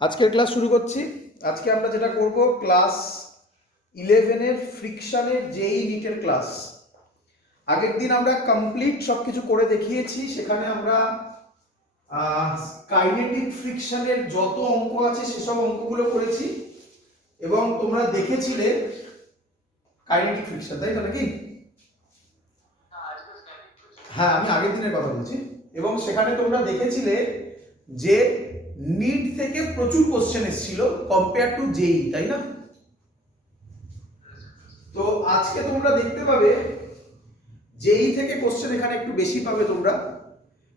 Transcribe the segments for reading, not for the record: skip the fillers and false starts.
আজকের ক্লাস শুরু করছি। আজকে আমরা যেটা করব ক্লাস 11-এর ফ্রিকশনের যেই নিটের ক্লাস। আগের দিন আমরা কমপ্লিট সবকিছু করে দেখিয়েছি। সেখানে আমরা কাইনেটিক ফ্রিকশনের যত অঙ্ক আছে সেসব অঙ্কগুলো করেছি এবং তোমরা দেখেছিলে কাইনেটিক ফ্রিকশন, তাই তো নাকি? হ্যাঁ, আমি আগের দিনের কথা বলছি। এবং সেখানে তোমরা দেখেছিলে যে নিট থেকে প্রচুর কোশ্চেন এসেছিল কম্পেয়ার টু জেই, তাই না? তো আজকে তোমরা দেখতে পাবে জেই থেকে কোশ্চেন এখানে একটু বেশি পাবে তোমরা।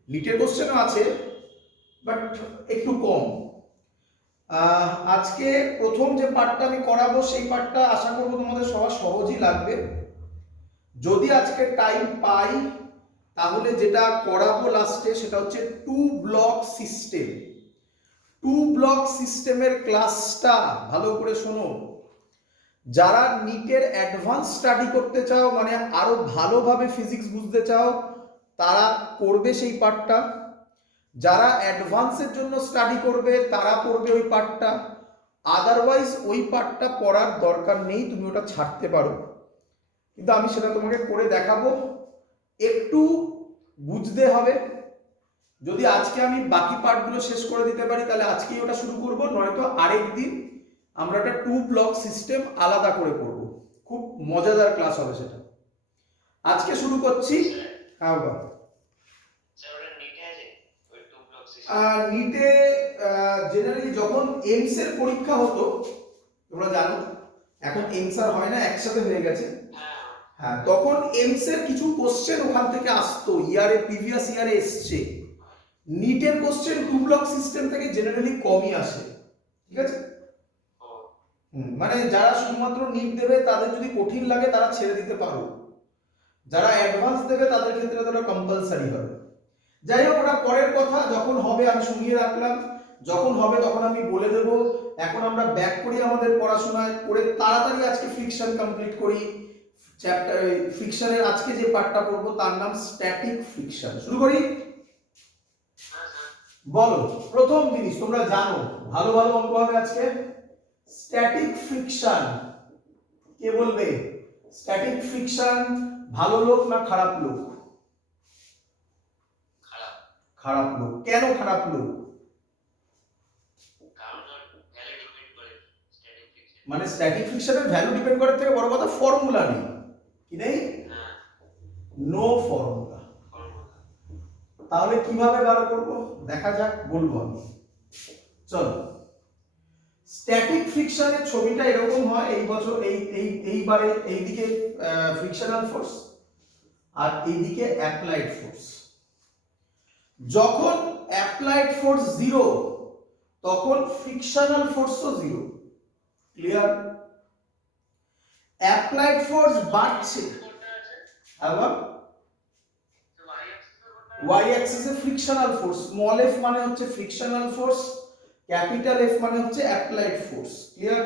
নিটের কোশ্চেনও আছে বাট একটু কম। আজকে প্রথম যে পার্টটা আমি করাবো সেই পার্টটা আশা করবো তোমাদের সবার সহজই লাগবে। যদি আজকে টাইম পাই তাহলে যেটা করাবো লাস্টে সেটা হচ্ছে two block system. Two block সিস্টেমের ক্লাসটা ভালো করে শোনো। যারা নিটের অ্যাডভান্স স্টাডি করতে চাও, মানে আরো ভালোভাবে ফিজিক্স বুঝতে চাও, তারা করবে সেই পার্টটা। যারা অ্যাডভান্সের জন্য স্টাডি করবে তারা পড়বে ওই পার্টটা। আদারওয়াইজ ওই পার্টটা পড়ার দরকার নেই, তুমি ওটা ছাড়তে পারো। কিন্তু আমি সেটা তোমাকে করে দেখাবো, একটু বুঝতে হবে। যদি আজকে আমি বাকি পার্টগুলো শেষ করে দিতে পারি তাহলে আজকেই ওটা শুরু করব, নয়তো আরেক দিন আমরা একটা টু ব্লক সিস্টেম আলাদা করে করব। খুব মজাদার ক্লাস হবে সেটা। আজকে শুরু করছি। হ্যাঁ বাবা, নিটে জেনারেলি যখন এইমস এর পরীক্ষা হতো, তোমরা জানো এখন এইমস আর হয় না, একসাথে হয়ে গেছে। হ্যাঁ, তখন এইমস এর কিছু কোশ্চেন ওখান থেকে আসতো, প্রিভিয়াস ইয়ারে এসছে। নিটের কোশ্চেন টু ব্লক সিস্টেম থেকে জেনারেলি কমই আসে, ঠিক আছে? মানে যারা শুধুমাত্র নিট দেবে তাদের যদি কঠিন লাগে তারা ছেড়ে দিতে পারো, যারা অ্যাডভান্স দেবে তাদের ক্ষেত্রে তারা কম্পালসারি হবে। যাই হোক, ওটা পরের কথা, যখন হবে আমি শুনিয়ে রাখলাম, যখন হবে তখন আমি বলে দেবো। এখন আমরা ব্যাক করি আমাদের পড়াশোনায়, করে তাড়াতাড়ি আজকে ফ্রিকশন কমপ্লিট করি। চ্যাপ্টার ফ্রিকশনের আজকে যে পার্টটা পড়বো তার নাম স্ট্যাটিক ফ্রিকশন। শুরু করি। বলো, প্রথম জিনিস তোমরা জানো, ভালো ভালো অঙ্ক হবে আজকে। স্ট্যাটিক ফ্রিকশন কে বলবে? স্ট্যাটিক ফ্রিকশন ভালো লোক না খারাপ লোক? খারাপ লোক। কেন খারাপ লোক? মানে স্ট্যাটিক ফ্রিকশনের ভ্যালু ডিপেন্ড করে থেকে বড় কথা ফর্মুলা নেই। কি নেই? No formula. তাহলে কিভাবে বার করব দেখা যাক, বলবো আমি। চলো, স্ট্যাটিক ফ্রিকশনের ছবিটা এরকম হয়। এই বছর এইবারে এইদিকে ফ্রিকশনাল ফোর্স আর এইদিকে অ্যাপ্লাইড ফোর্স। যখন অ্যাপ্লাইড ফোর্স জিরো তখন ফ্রিকশনাল ফোর্সও জিরো। ক্লিয়ার? অ্যাপ্লাইড ফোর্স বাড়ছে, আবার ওয়াই অ্যাক্সিসে ফ্রিকশনাল ফোর্স। স্মল এফ মানে হচ্ছে ফ্রিকশনাল ফোর্স, ক্যাপিটাল এফ মানে হচ্ছে অ্যাপ্লাইড ফোর্স। ক্লিয়ার?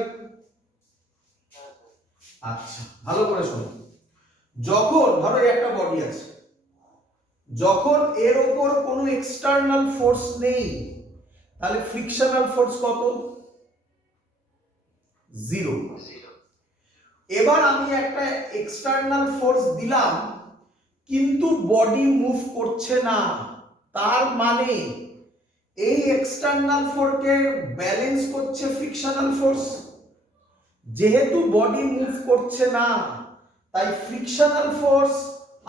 আচ্ছা, ভালো করে শোনো। যখন ধরো একটা বডি আছে, যখন এর উপর কোনো এক্সটার্নাল ফোর্স নেই তাহলে ফ্রিকশনাল ফোর্স কত? জিরো। এবার আমি একটা এক্সটার্নাল ফোর্স দিলাম কিন্তু বডি মুভ করছে না, তার মানে এই এক্সটার্নাল ফোর্সকে ব্যালেন্স করছে ফ্রিকশনাল ফোর্স। যেহেতু বডি মুভ করছে না তাই ফ্রিকশনাল ফোর্স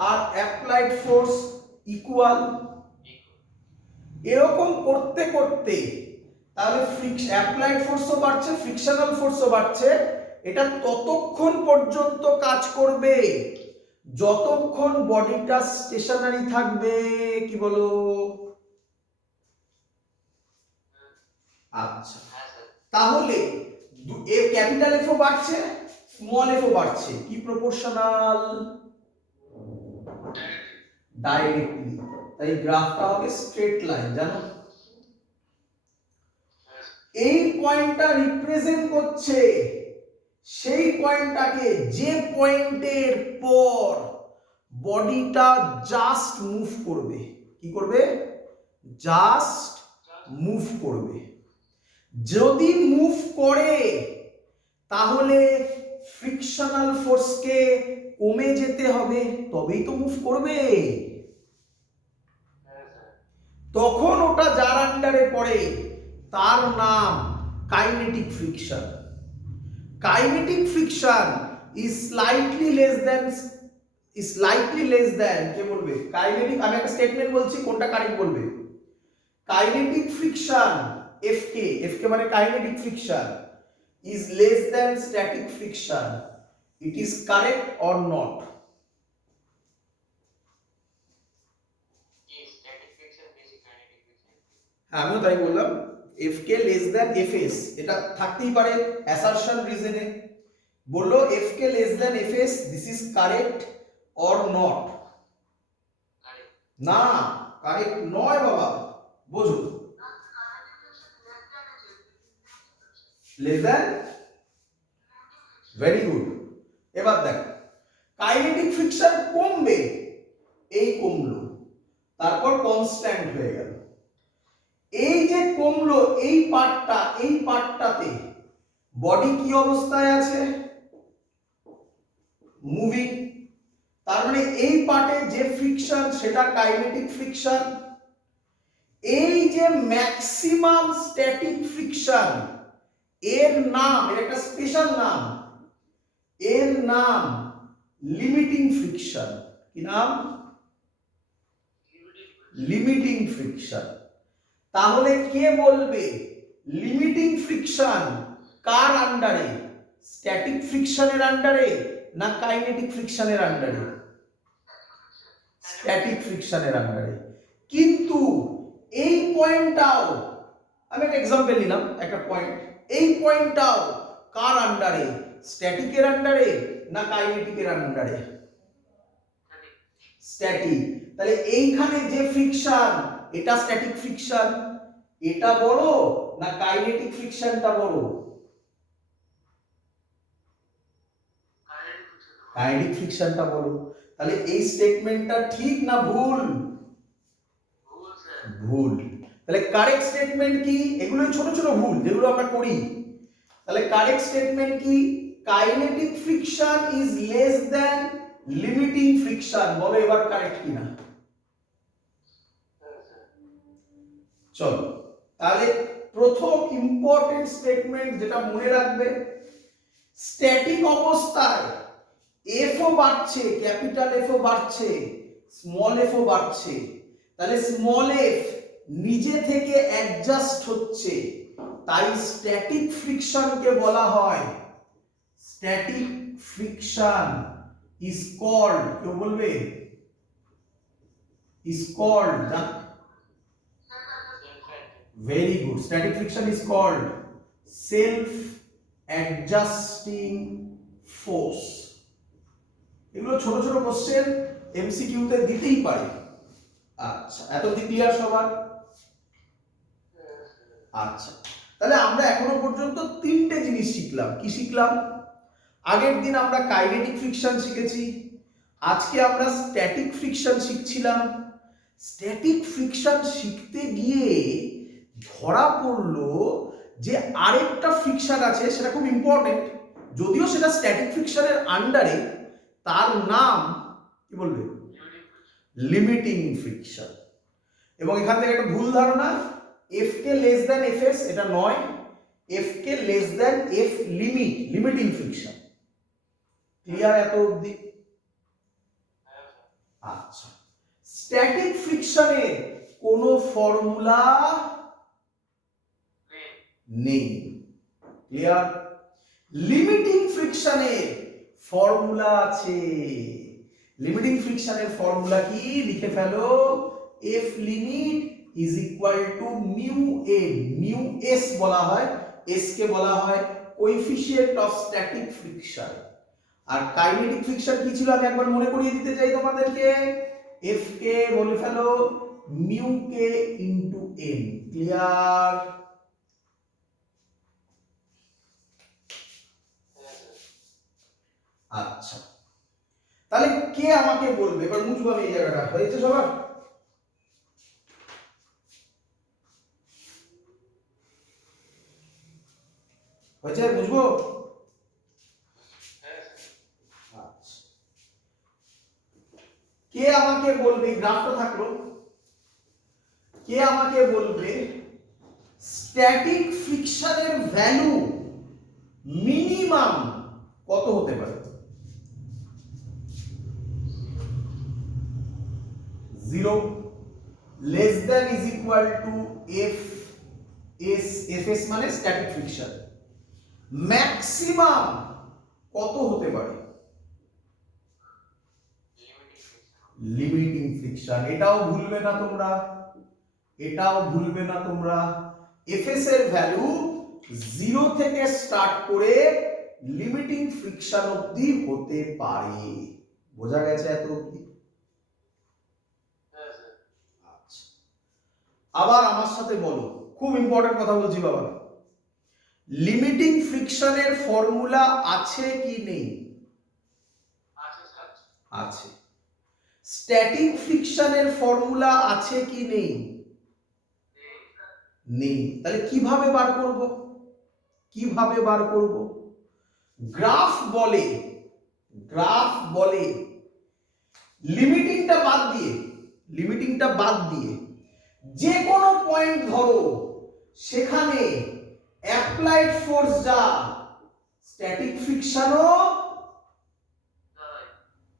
আর অ্যাপ্লাইড ফোর্স ইকুয়াল। এরকম করতে করতে তাহলে অ্যাপ্লাইড ফোর্সও বাড়ছে, ফ্রিকশনাল ফোর্সও বাড়ছে। এটা ততক্ষণ পর্যন্ত কাজ করবে যতক্ষণ বডিটা স্টেশনারি থাকবে। কি বলো? আচ্ছা, তাহলে ক্যাপিটাল এফও বাড়ছে, স্মল এফও বাড়ছে। কি প্রপোর্শনাল? ডাইরেক্টলি। তাই গ্রাফটা হবে স্ট্রেট লাইন, জানো? এই পয়েন্টটা রিপ্রেজেন্ট করছে সেই পয়েন্টটাকে যে পয়েন্টের পর বডিটা জাস্ট মুভ করবে। কি করবে? জাস্ট মুভ করবে। যদি মুভ করে তাহলে ফ্রিকশনাল ফোর্সকে কমে যেতে হবে, তবেই তো মুভ করবে। তখন ওটা যার আন্ডারে পড়ে তার নাম kinetic friction. Kinetic friction is slightly less than কে বলবে কাইনেটিক, আমি একটা স্টেটমেন্ট বলছি কোনটা কারেক্ট বলবে। কাইনেটিক ফ্রিকশন এফকে মানে kinetic friction is less than static friction. It is correct or not? Yes, static friction বেশি kinetic friction। হ্যাঁ আমিও তাই বললাম, fk less than fs, এটা থাকতেই পারে অ্যাসারশন রিজনে। বললো fk less than fs, this is correct or not? Correct। না, কারেক্ট নয় বাবা, বোঝো। less than, very good. এবার দেখ কাইনেটিক ফ্রিকশন কমবে, এই কমলো, তারপর কনস্ট্যান্ট হয়ে গেল। এই যে কমলো এই পার্টটাতে বডি কি অবস্থায় আছে? মুভিং। তার মানে এই পার্টে যে ফ্রিকশন সেটা কাইনেটিক ফ্রিকশন। এই যে ম্যাক্সিমাম স্ট্যাটিক ফ্রিকশন, এর নাম, এর একটা স্পেশাল নাম, এর নাম লিমিটিং ফ্রিকশন। কি নাম? Limiting friction. তাহলে কে বলবে লিমিটিং ফ্রিকশন কার আন্ডারে? স্ট্যাটিক ফ্রিকশনের আন্ডারে না কাইনেটিক ফ্রিকশনের আন্ডারে? স্ট্যাটিক ফ্রিকশনের আন্ডারে। কিন্তু এই পয়েন্টটাও, আমি একটা এক্সাম্পল নিলাম, একটা পয়েন্ট, এই পয়েন্টটাও কার আন্ডারে? স্ট্যাটিকের আন্ডারে না কাইনেটিকের আন্ডারে? স্ট্যাটিক। তাহলে এইখানে যে ফ্রিকশন এটা স্ট্যাটিক ফ্রিকশন, এটা বড় না কাইনেটিক ফ্রিকশনটা বড়? কাইনেটিক ফ্রিকশনটা বড়। তাহলে এই স্টেটমেন্টটা ঠিক না ভুল? ভুল। তাহলে কারেক্ট স্টেটমেন্ট কি? এগুলোই ছোট ছোট ভুল যেগুলো আমরা করি। তাহলে কারেক্ট স্টেটমেন্ট কি? Kinetic friction is less than limiting friction. বলো এবার কারেক্ট কিনা? চলো তাহলে প্রথম ইম্পর্টেন্ট স্টেটমেন্ট যেটা মনে রাখবে, স্ট্যাটিক অবস্থায় এফ ও বাড়ছে, ক্যাপিটাল এফ ও বাড়ছে, স্মল এফ ও বাড়ছে। তাহলে স্মল এফ নিজে থেকে অ্যাডজাস্ট হচ্ছে, তাই স্ট্যাটিক ফ্রিকশনকে বলা হয়, স্ট্যাটিক ফ্রিকশন ইজ কল্ড, কেউ বলবে is called, very good, static friction is called self adjusting force। এগুলো ছোট ছোট কোশ্চেন এমসিকিউ তে দিতেই পারে। আচ্ছা এত কি ক্লিয়ার সবার? আচ্ছা তাহলে আমরা এখনো পর্যন্ত তিনটে জিনিস শিখলাম। কি শিখলাম? আগের দিন আমরা কাইনেটিক ফ্রিকশন শিখেছি, আজকে আমরা স্ট্যাটিক ফ্রিকশন শিখছিলাম। স্ট্যাটিক ফ্রিকশন শিখতে গিয়ে ধরা পড়লো যে আরেকটা ফ্রিকশন আছে, সেটা খুব ইম্পর্টেন্ট, যদিও সেটা স্ট্যাটিক ফ্রিকশনের আন্ডারে, তার নাম কি বলবে? Limiting friction. এবং এখান থেকে একটা ভুল ধারণা, F K less than F S, এটা নয়, F K less than F limit, limiting friction. Clear এত অবধি? আচ্ছা স্ট্যাটিক ফ্রিকশনের কোনো ফর্মুলা নেই। ক্লিয়ার? লিমিটিং ফ্রিকশনের ফর্মুলা আছে। লিমিটিং ফ্রিকশনের ফর্মুলা কি? লিখে ফেলো, F limit is equal to mu N. Mu S বলা হয়, এস কে বলা হয় কোএফিসিয়েন্ট অফ স্ট্যাটিক ফ্রিকশন। আর কাইনেটিক ফ্রিকশন কি ছিল আমি একবার মনে করিয়ে দিতে চাই তোমাদেরকে, এফ কে বলে ফেলো মিউ কে ইনটু এন। ক্লিয়ার? আচ্ছা তাহলে কে আমাকে বলবে, এবার মুছবো আমি এই জায়গাটা, হয়েছে সবার? হয়েছে, বুঝবো? হ্যাঁ স্যার। আচ্ছা, কে আমাকে বলবে, গ্রাফটা থাকলো, কে আমাকে বলবে স্ট্যাটিক ফ্রিকশনের ভ্যালু মিনিমাম কত হতে পারে? 0, less than is equal two F S, F S মানে স্ট্যাটিক ফ্রিকশন, ম্যাক্সিমাম কত হতে পারে? Limiting friction. এটাও ভুলবে না তোমরা, এটাও ভুলবে না তোমরা। এফএস এর ভ্যালু 0 থেকে স্টার্ট করে লিমিটিং ফ্রিকশন অবধি হতে পারে। বোঝা গেছে এত অবধি? হ্যাঁ স্যার। আচ্ছা, আবার আমার সাথে বলো, খুব ইম্পর্টেন্ট কথা বলছি বাবা। লিমিটিং ফ্রিকশনের ফর্মুলা আছে কি নেই? আছে স্যার। আছে। স্ট্যাটিক ফ্রিকশনের ফর্মুলা আছে কি নেই? নেই। তাহলে কিভাবে বার করব? কিভাবে বার করব? গ্রাফ বলে, গ্রাফ বলে লিমিটিংটা বাদ দিয়ে, লিমিটিংটা বাদ দিয়ে যে কোনো পয়েন্ট ধরো, সেখানে অ্যাপ্লাইড ফোর্স যা, স্ট্যাটিক ফ্রিকশনও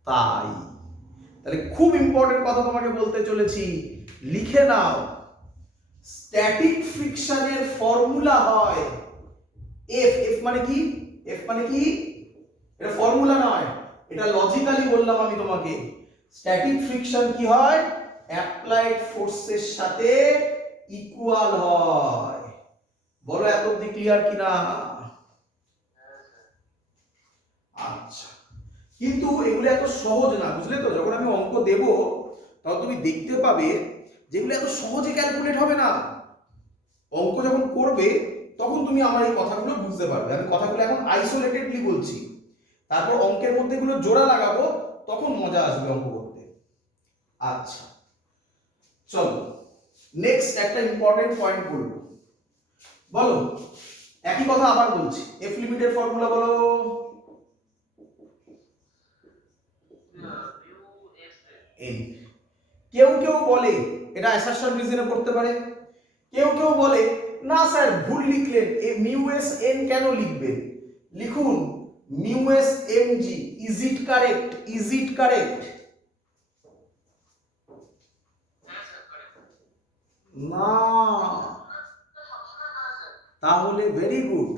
তাই। তাহলে খুব ইম্পর্টেন্ট কথা তোমাকে বলতে চলেছি, লিখে নাও। স্ট্যাটিক ফ্রিকশনের ফর্মুলা হয় এফ। এফ মানে কি? এফ মানে কি? এটা ফর্মুলা নয়, এটা লজিক্যালি বললাম আমি তোমাকে। স্ট্যাটিক ফ্রিকশন কি হয়? অ্যাপ্লাইড ফোর্সের সাথে ইকুয়াল হয়। বলো এত অবধি ক্লিয়ার কিনা? আচ্ছা, কিন্তু এগুলো এত সহজ না, বুঝলে তো? যখন আমি অঙ্ক দেব তখন তুমি দেখতে পাবে যেগুলো এত সহজে ক্যালকুলেট হবে না। অঙ্ক যখন করবে তখন তুমি আমার এই কথাগুলো বুঝতে পারবে। আমি কথাগুলো এখন আইসোলেটেডলি বলছি, তারপর অঙ্কের মধ্যে এগুলো জোড়া লাগাবো, তখন মজা আসবে অঙ্ক করতে। আচ্ছা চলো, নেক্সট একটা ইম্পর্টেন্ট পয়েন্ট বলবো। বলো, একই কথা আবার বলছি, এফ লিমিটের ফর্মুলা বলো। এন। কেউ কেউ বলে এটা অ্যাসারশন রিজনে করতে পারে, কেউ কেউ বলে না স্যার ভুল লিখলেন, মিউ এস এন কেন লিখবেন? লিখুন mu S M G. Is it correct? Is it correct? না, তাহলে ভেরি গুড,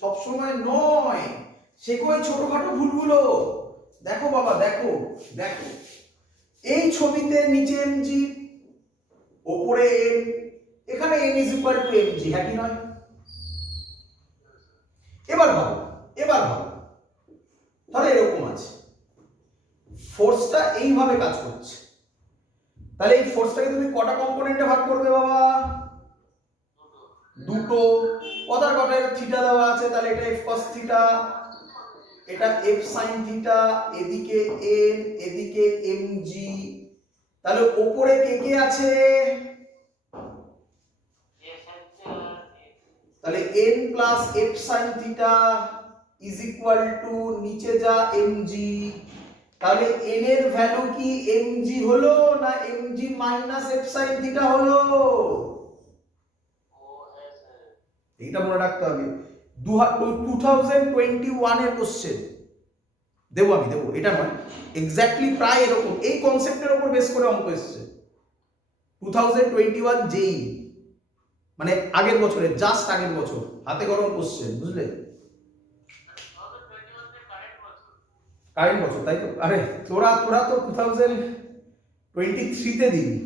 সবসময় নয়। শেখো এই ছোটখাটো ভুলগুলো। দেখো বাবা, দেখো দেখো, এই ছবিতে নিচে এমজি, ওপরে এন, এখানে N is equal to MG, হ্যাঁ কি নয়? এবার ভাবো, এবার ভাবো, তাহলে এরকম আছে, ফোর্সটা এইভাবে কাজ করছে, তাহলে এই ফোর্সটাকে তুমি কটা কম্পোনেন্টে ভাগ করবে বাবা? দুটো। কথার কথা থিটা দেওয়া আছে, তাহলে এটা এফ কস থিটা, এটা এফ সাইন থিটা, এদিকে এন, এদিকে এমজি। তাহলে উপরে কে কে আছে? তাহলে n plus F sine theta is equal two নিচে যা এমজি। তাহলে n এর ভ্যালু কি এমজি হলো না MG minus F sine theta হলো? এইটা মনে রাখতে হবে। 2021 এর কোশ্চেন দেবো আমি, দেবো, এটা নয়, এক্স্যাক্টলি প্রায় এরকম এই কনসেপ্টের উপর বেস করে অঙ্ক এসেছে। 2021 জেই, মানে আগের বছরে, জাস্ট আগের বছর, হাতে গরম কোশ্চেন, বুঝলে? কারেন্ট বছর, তাই তো? আরে তোরা তোরা তো 2023 তে দিবি,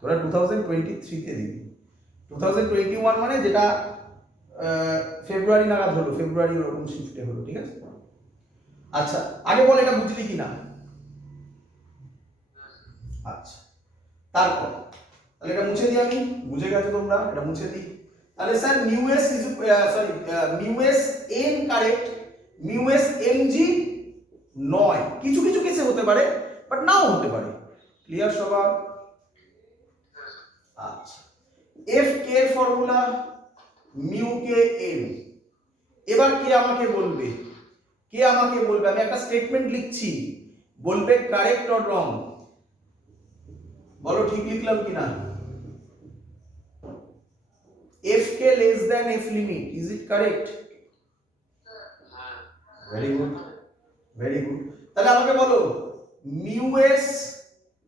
তোরা 2023 তে দিবি। 2021 মানে যেটা ফেব্রুয়ারি নাগাদ হলো, ফেব্রুয়ারি ওরকম শিফটে হলো, ঠিক আছে? আচ্ছা, আগে বল এটা বুঝলি কিনা? আচ্ছা, তারপর তাহলে এটা মুছে দিই আমি, বুঝে গেছো তোমরা, এটা মুছে দিই। তাহলে sir mu S is sorry mu S N correct, mu S MG নয়, কিছু কিছু কেসে হতে পারে বাট নাও হতে পারে। ক্লিয়ার সবার? আচ্ছা, এফ কে এর ফর্মুলা মিউ কে এন। এবার কে আমাকে বলবে, আমি একটা স্টেটমেন্ট লিখছি, বলবে কারেক্ট অর রং। বলো ঠিক লিখলাম কিনা। F K less than F limit, is it correct? Very good, very good. তাহলে আমাকে বলো মিউ এস,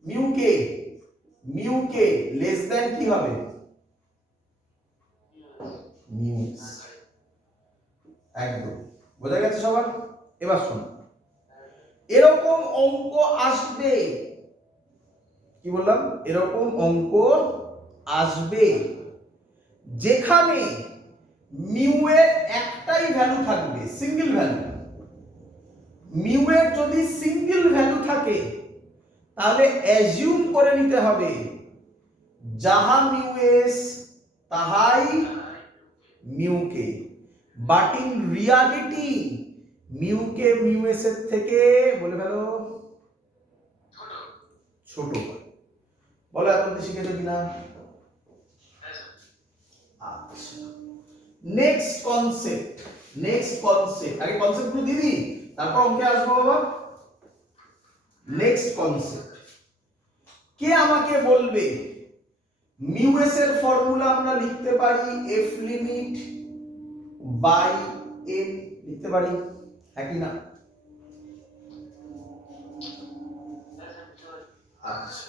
মিউ কে লেস দ্যান কি হবে? Mu S. একদম বোঝা গেছে সবার? এবার শোনো, এরকম অঙ্ক আসবে, কি বললাম, এরকম অঙ্ক আসবে যেখানে মিউ এর একটাই ভ্যালু থাকবে, সিঙ্গেল ভ্যালু। মিউ এর যদি সিঙ্গেল ভ্যালু থাকে তাহলে অ্যাজিউম করে নিতে হবে যাহা মিউ এস তাহাই mu K, but in reality mu K mu S এর থেকে বলে ফেলো ছোট। বলো এখন শিখেছো কিনা? আচ্ছা, নেক্সট কনসেপ্ট, আগে কনসেপ্ট গুলো দিবি তারপর অঙ্কে আসবো বাবা। নেক্সট কনসেপ্ট, কে আমাকে বলবে মিউ এস এর ফর্মুলা আমরা লিখতে পারি এফ লিমিট বাই এন, লিখতে পারি, হ্যাঁ কি না? আচ্ছা,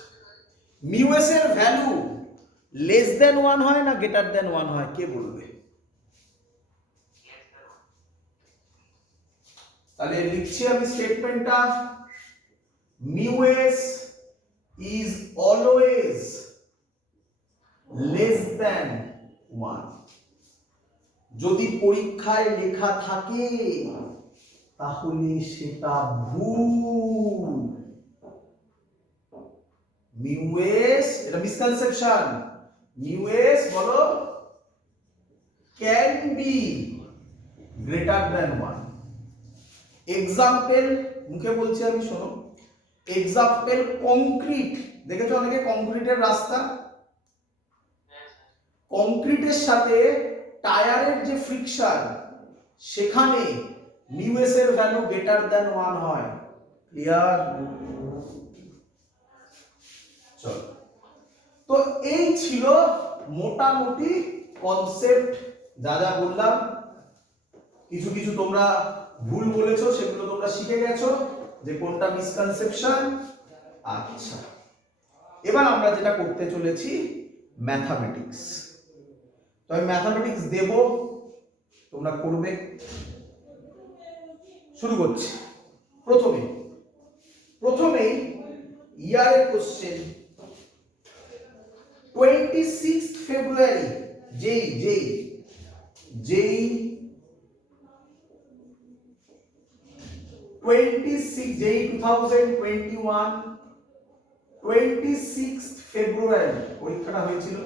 মিউ এস এর ভ্যালু লেস দেন 1 হয় না গ্রেটার দেন 1 হয়, কে বলবে? তাহলে লিখছি আমি স্টেটমেন্টটা, mu S is always less than 1। যদি পরীক্ষায় লেখা থাকে তাহলে সেটা ভুল। মিউ এস, এটা মিসকনসেপশন, মিউ এস বলো can be greater than 1। Example মুখে বলছি আমি, শোনো। এক্সাম্পল কংক্রিট, দেখেছো অনেকে কংক্রিটের রাস্তা, কংক্রিটের সাথে টায়ারের যে ফ্রিকশন সেখানে মিউ এস এর ভ্যালু গ্রেটার দেন 1 হয়। ক্লিয়ার? চলো, তো এই ছিল মোটামুটি কনসেপ্ট, যা যা বললাম। কিছু কিছু তোমরা ভুল বলেছো, সেগুলো তোমরা শিখে গেছো যে কোনটা মিসকনসেপশন। আচ্ছা, এবার আমরা যেটা করতে চলেছি ম্যাথামেটিক্স। তো আমি ম্যাথামেটিক্স দেব, তোমরা করবে। শুরু করছি। প্রথমেই ইয়ারের কোশ্চেন, 26 ফেব্রুয়ারি, যেই 2021 26 ফেব্রুয়ারি পরীক্ষাটা হয়েছিল।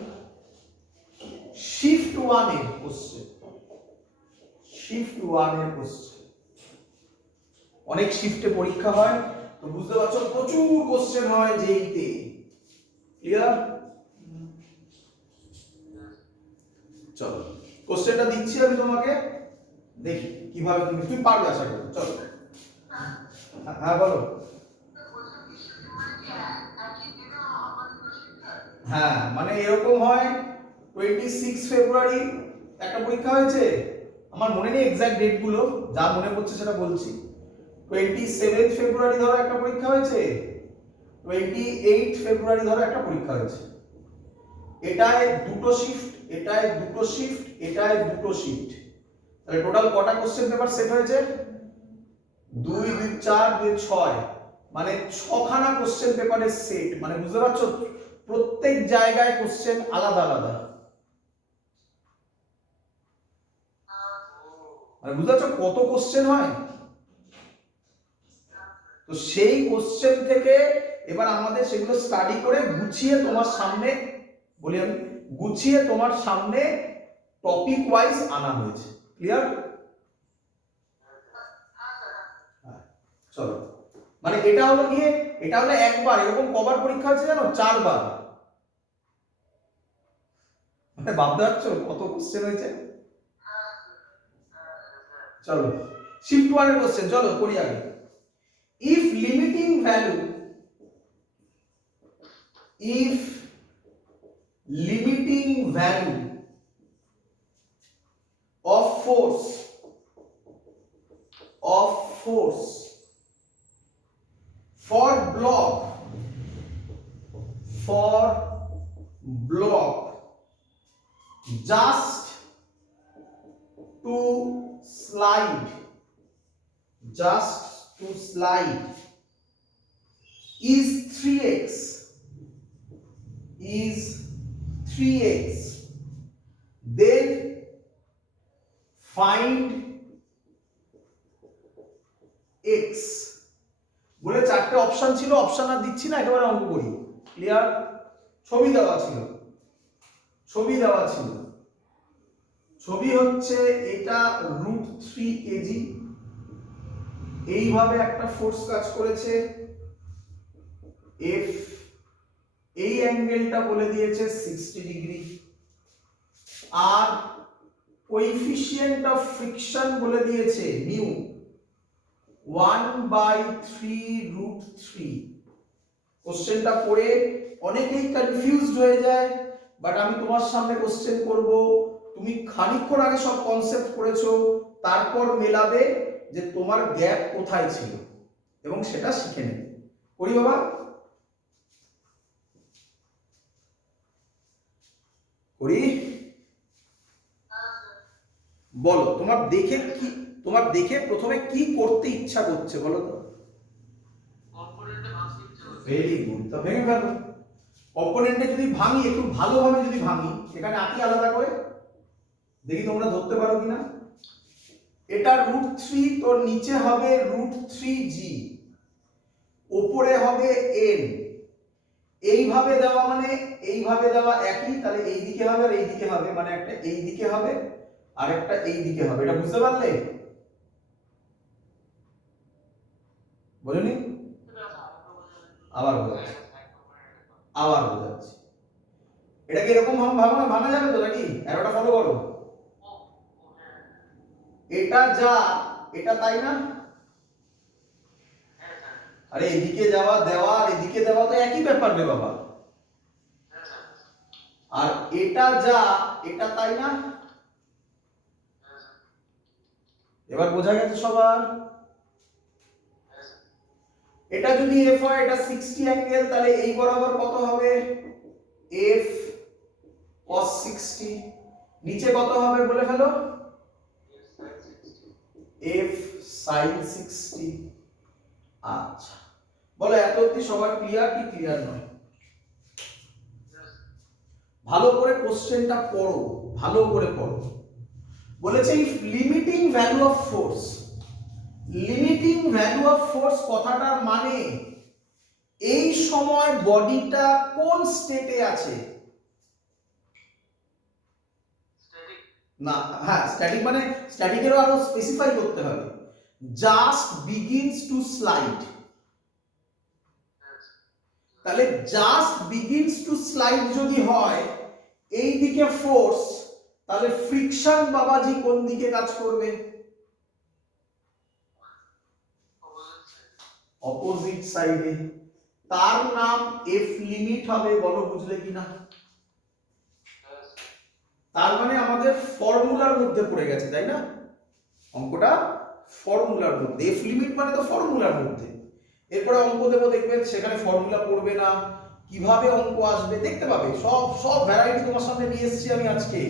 শিফট 1 এর কোশ্চেন, অনেক শিফটে পরীক্ষা হয়, তো বুঝতে পারছো প্রচুর কোশ্চেন হয় যেইতে। ক্লিয়ার? চলো কোশ্চেনটা দিচ্ছি আমি তোমাকে, দেখি কিভাবে তুমি পারবে আশা করি। চলো, হ্যাঁ বলো। হ্যাঁ, মানে এরকম হয় 26 ফেব্রুয়ারি একটা পরীক্ষা হয়েছে, আমার মনে নেই এক্সাক্ট ডেট গুলো, যা মনে পড়ছে সেটা বলছি। 27 ফেব্রুয়ারি ধরো একটা পরীক্ষা হয়েছে, 28 ফেব্রুয়ারি ধরো একটা পরীক্ষা হয়েছে। এটায় দুটো শিফট, এটায় দুটো শিফট, এটায় দুটো শিফট, তাহলে টোটাল কটা কোশ্চেন পেপার সেট হয়েছে? 2 2 4 2 6, মানে 6খানা কোশ্চেন পেপারের সেট। মানে বুঝতে পারছো প্রত্যেক জায়গায় কোশ্চেন আলাদা আলাদা। মানে বুঝতে পারছো কত কোশ্চেন হয়? তো সেই কোশ্চেন থেকে এবার আমাদের সেগুলো স্টাডি করে গুছিয়ে তোমার সামনে, বলি আমি, গুছিয়ে তোমার সামনে টপিক ওয়াইজ আনা হয়েছে। ক্লিয়ার? চলো, মানে এটা হলো একবার, এরকম কবার পরীক্ষা হচ্ছে জানো? 4 বার। মানে ভাবতে পারছো কত কোশ্চেন হয়েছে? চলো শিফট ওয়ানের কোশ্চেন, চলো করি আগে। If limiting value of force for block just to slide is 3x, then find x। বলে চারটে অপশন ছিল, অপশন আর দিচ্ছি না, একেবারে অঙ্ক করি। ক্লিয়ার? ছবি দেওয়া ছিল, ছবি হচ্ছে এটা √3 কেজি, এইভাবে একটা ফোর্স কাজ করেছে F, এই অ্যাঙ্গেলটা বলে দিয়েছে 60 ডিগ্রি, আর কোএফিসিয়েন্ট অফ ফ্রিকশন বলে দিয়েছে নিউ 1/3√3। কোশ্চেনটা পড়ে অনেকেই কনফিউজড হয়ে যায়, বাট আমি তোমার সামনে কোশ্চেন করব, তুমি খানিকক্ষণ আগে সব কনসেপ্ট পড়েছো, তারপর মেলাবে যে তোমার গ্যাপ কোথায় ছিল এবং সেটা শিখে নেবে। করি বাবা? করি? বলো তোমার দেখে প্রথমে কি করতে ইচ্ছা করছে বলো তো? ভেরি গুড, তো ভেঙে ফেলো। কম্পোনেন্টে যদি ভাঙি, একটু ভালোভাবে যদি ভাঙি, এখানে আঁকি আলাদা করে, দেখি তোমরা ধরতে পারো কিনা। এটা √3, তোর নিচে হবে √3g, উপরে হবে n, এইভাবে দেওয়া মানে এইভাবে দেওয়া একই, তাহলে এই দিকে হবে আর এই দিকে হবে, মানে একটা এই দিকে হবে আর একটা এই দিকে হবে। এটা বুঝতে পারলে? বুঝনি? আবার বোঝাচ্ছি। এটা কি এরকম ভাঙা যাবে তো নাকি? অ্যারোটা ফলো করো। এটা যা এটা তাই না? আরে এদিকে যাওয়া দেওয়া আর এদিকে দেওয়া তো একই ব্যাপার রে বাবা। আর এটা যা এটা তাই না? এবার বোঝা গেছে সবার? এটা যদি f হয়, এটা 60 অ্যাঙ্গেল, তাহলে এই বরাবর কত হবে? f cos 60। নিচে কত হবে বলে ফেলো? f sin 60। আচ্ছা, বলো এত অবধি সবার ক্লিয়ার কি ক্লিয়ার নয়? ভালো করে কোশ্চেনটা পড়ো, ভালো করে পড়ো। বলেছে if limiting value of force, limiting value of force কথাটার মানে এই সময় বডিটা কোন স্টেটে আছে? না, হ্যাঁ স্ট্যাটিক, মানে স্ট্যাটিকেরও আরো স্পেসিফাই করতে হবে। জাস্ট বিগিনস টু স্লাইড, তাহলে জাস্ট বিগিনস টু স্লাইড যদি হয় এই দিকে ফোর্স, তাহলে ফ্রিকশন বাবাজি কোন দিকে কাজ করবে? অপোজিট সাইডে। তার নাম এফ লিমিট হবে। বলো বুঝলে কিনা? তার মানে আমাদের ফর্মুলার মধ্যে পড়ে গেছে, তাই না? অঙ্কটা ফর্মুলার মধ্যে, এফ লিমিট মানে তো ফর্মুলার মধ্যে। এরপরে অঙ্ক দেবো, দেখবেন সেখানে ফর্মুলা পড়বে না, কিভাবে অঙ্ক আসবে দেখতে পাবে। সব ভ্যারাইটি তোমার সামনে নিয়ে এসেছি আমি আজকে,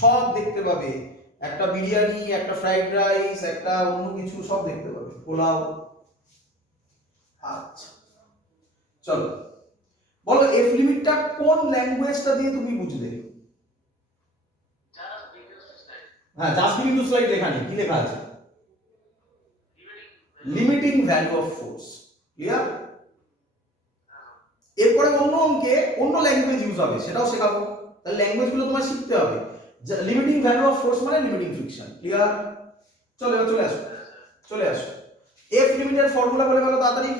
সব দেখতে পাবে। একটা বিরিয়ানি, একটা ফ্রাইড রাইস, একটা অন্য কিছু, সব দেখতে পাবে, পোলাও। আচ্ছা চলো বলো এফ লিমিটটা কোন ল্যাঙ্গুয়েজটা দিয়ে তুমি বুঝলে? হ্যাঁ, জাস্ট বিগিন টু স্লাইড লেখা নেই, কি লেখা আছে? Limiting value of force. Clear? এরপরে অন্য অঙ্কে অন্য ল্যাঙ্গুয়েজ ইউজ হবে, সেটাও শেখাবো। তাহলে ল্যাঙ্গুয়েজগুলো তোমার শিখতে হবে। লিমিটিং ভ্যালু অফ ফোর্স মানে লিমিটিং ফ্রিকশন। ক্লিয়ার? চলে আসো। এফ লিমিটের ফর্মুলা বলে গেল তাড়াতাড়ি।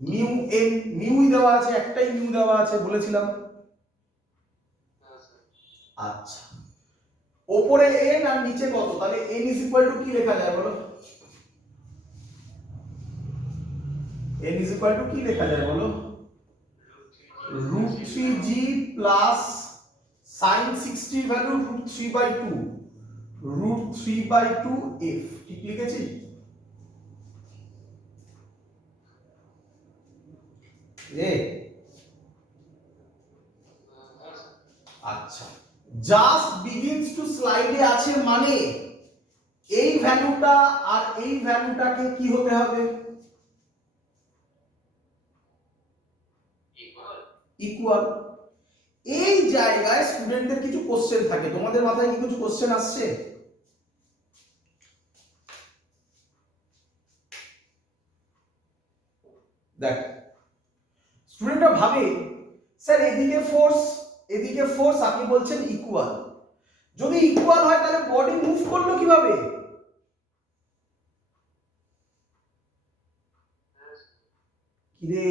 মিউ এন, মিউই দেওয়া আছে, একটাই মিউ দেওয়া আছে বলেছিলাম। আচ্ছা, ওপরে n আর নিচে কত, তাহলে n ইজ ইকুয়াল টু কি লেখা যায় বলো, n ইজ ইকুয়াল টু কি লেখা যায় বলো, √3g plus sin 60 value √3/2 √3/2 f, ঠিক লিখেছি? রে আচ্ছা, জাস্ট বিগিনস টু স্লাইডে আছে মানে এই ভ্যালুটা আর এই ভ্যালুটাকে কি হতে হবে, ইকুয়াল। এই জায়গায় স্টুডেন্টদের কিছু কোশ্চেন থাকে, তোমাদের মাথায় কি কিছু কোশ্চেন আসছে? দেখ, স্টুডেন্টরা ভাবে স্যার এদিকে ফোর্স আপনি বলছেন ইকুয়াল, যদি ইকুয়াল হয় তাহলে বডি মুভ করলো কিভাবে? কিরে,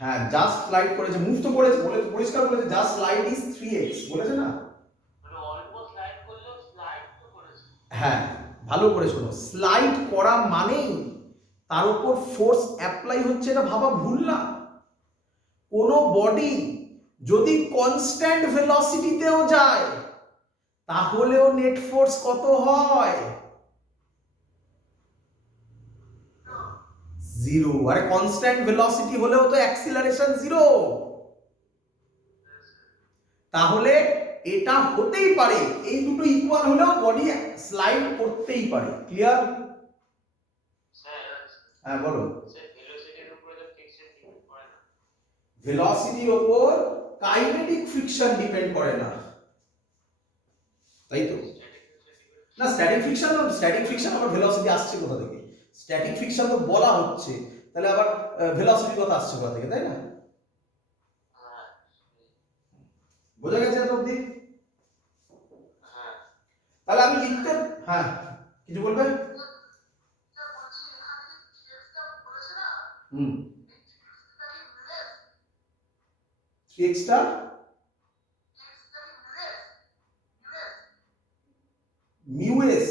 হ্যাঁ জাস্ট স্লাইড করেছে, মুভ তো করেছে, বলে পরিষ্কার বলেছে জাস্ট স্লাইড ইজ 3x বলেছে না, মানে অল্প স্লাইড করলেও স্লাইড তো করেছে। হ্যাঁ ভালো করে শোনো, স্লাইড করা মানেই তার উপর ফোর্স অ্যাপ্লাই হচ্ছে, এটা ভাবা ভুল না। কোনো বডি যদি কনস্ট্যান্ট ভেলোসিটিতেও যায় তাহলেও নেট ফোর্স কত হয়? 0। আরে কনস্ট্যান্ট ভেলোসিটি হলেও তো অ্যাক্সিলারেশন 0, তাহলে এটা হতেই পারে, এই দুটো ইকুয়াল হলেও বডি স্লাইড করতেই পারে। ক্লিয়ার? স্যার হ্যাঁ বলো। স্যার ভেলোসিটির উপরে তো ফ্রিকশন ডিপেন্ড করে না। ভেলোসিটির উপর কাইনেটিক ফ্রিকশন ডিপেন্ড করে না, তাই তো? না স্ট্যাটিক ফ্রিকশন আবার ভেলোসিটি আসছে কোথা থেকে? স্ট্যাটিক ফ্রিকশন তো বলা হচ্ছে, তাহলে আবার ভেলোসিটি কথা আসছে কোথা থেকে, তাই না? বোঝা গেছে এত অবধি? হ্যাঁ তাহলে আমি লিখতে, হ্যাঁ কিছু বলবে? হুম 3x টা μs,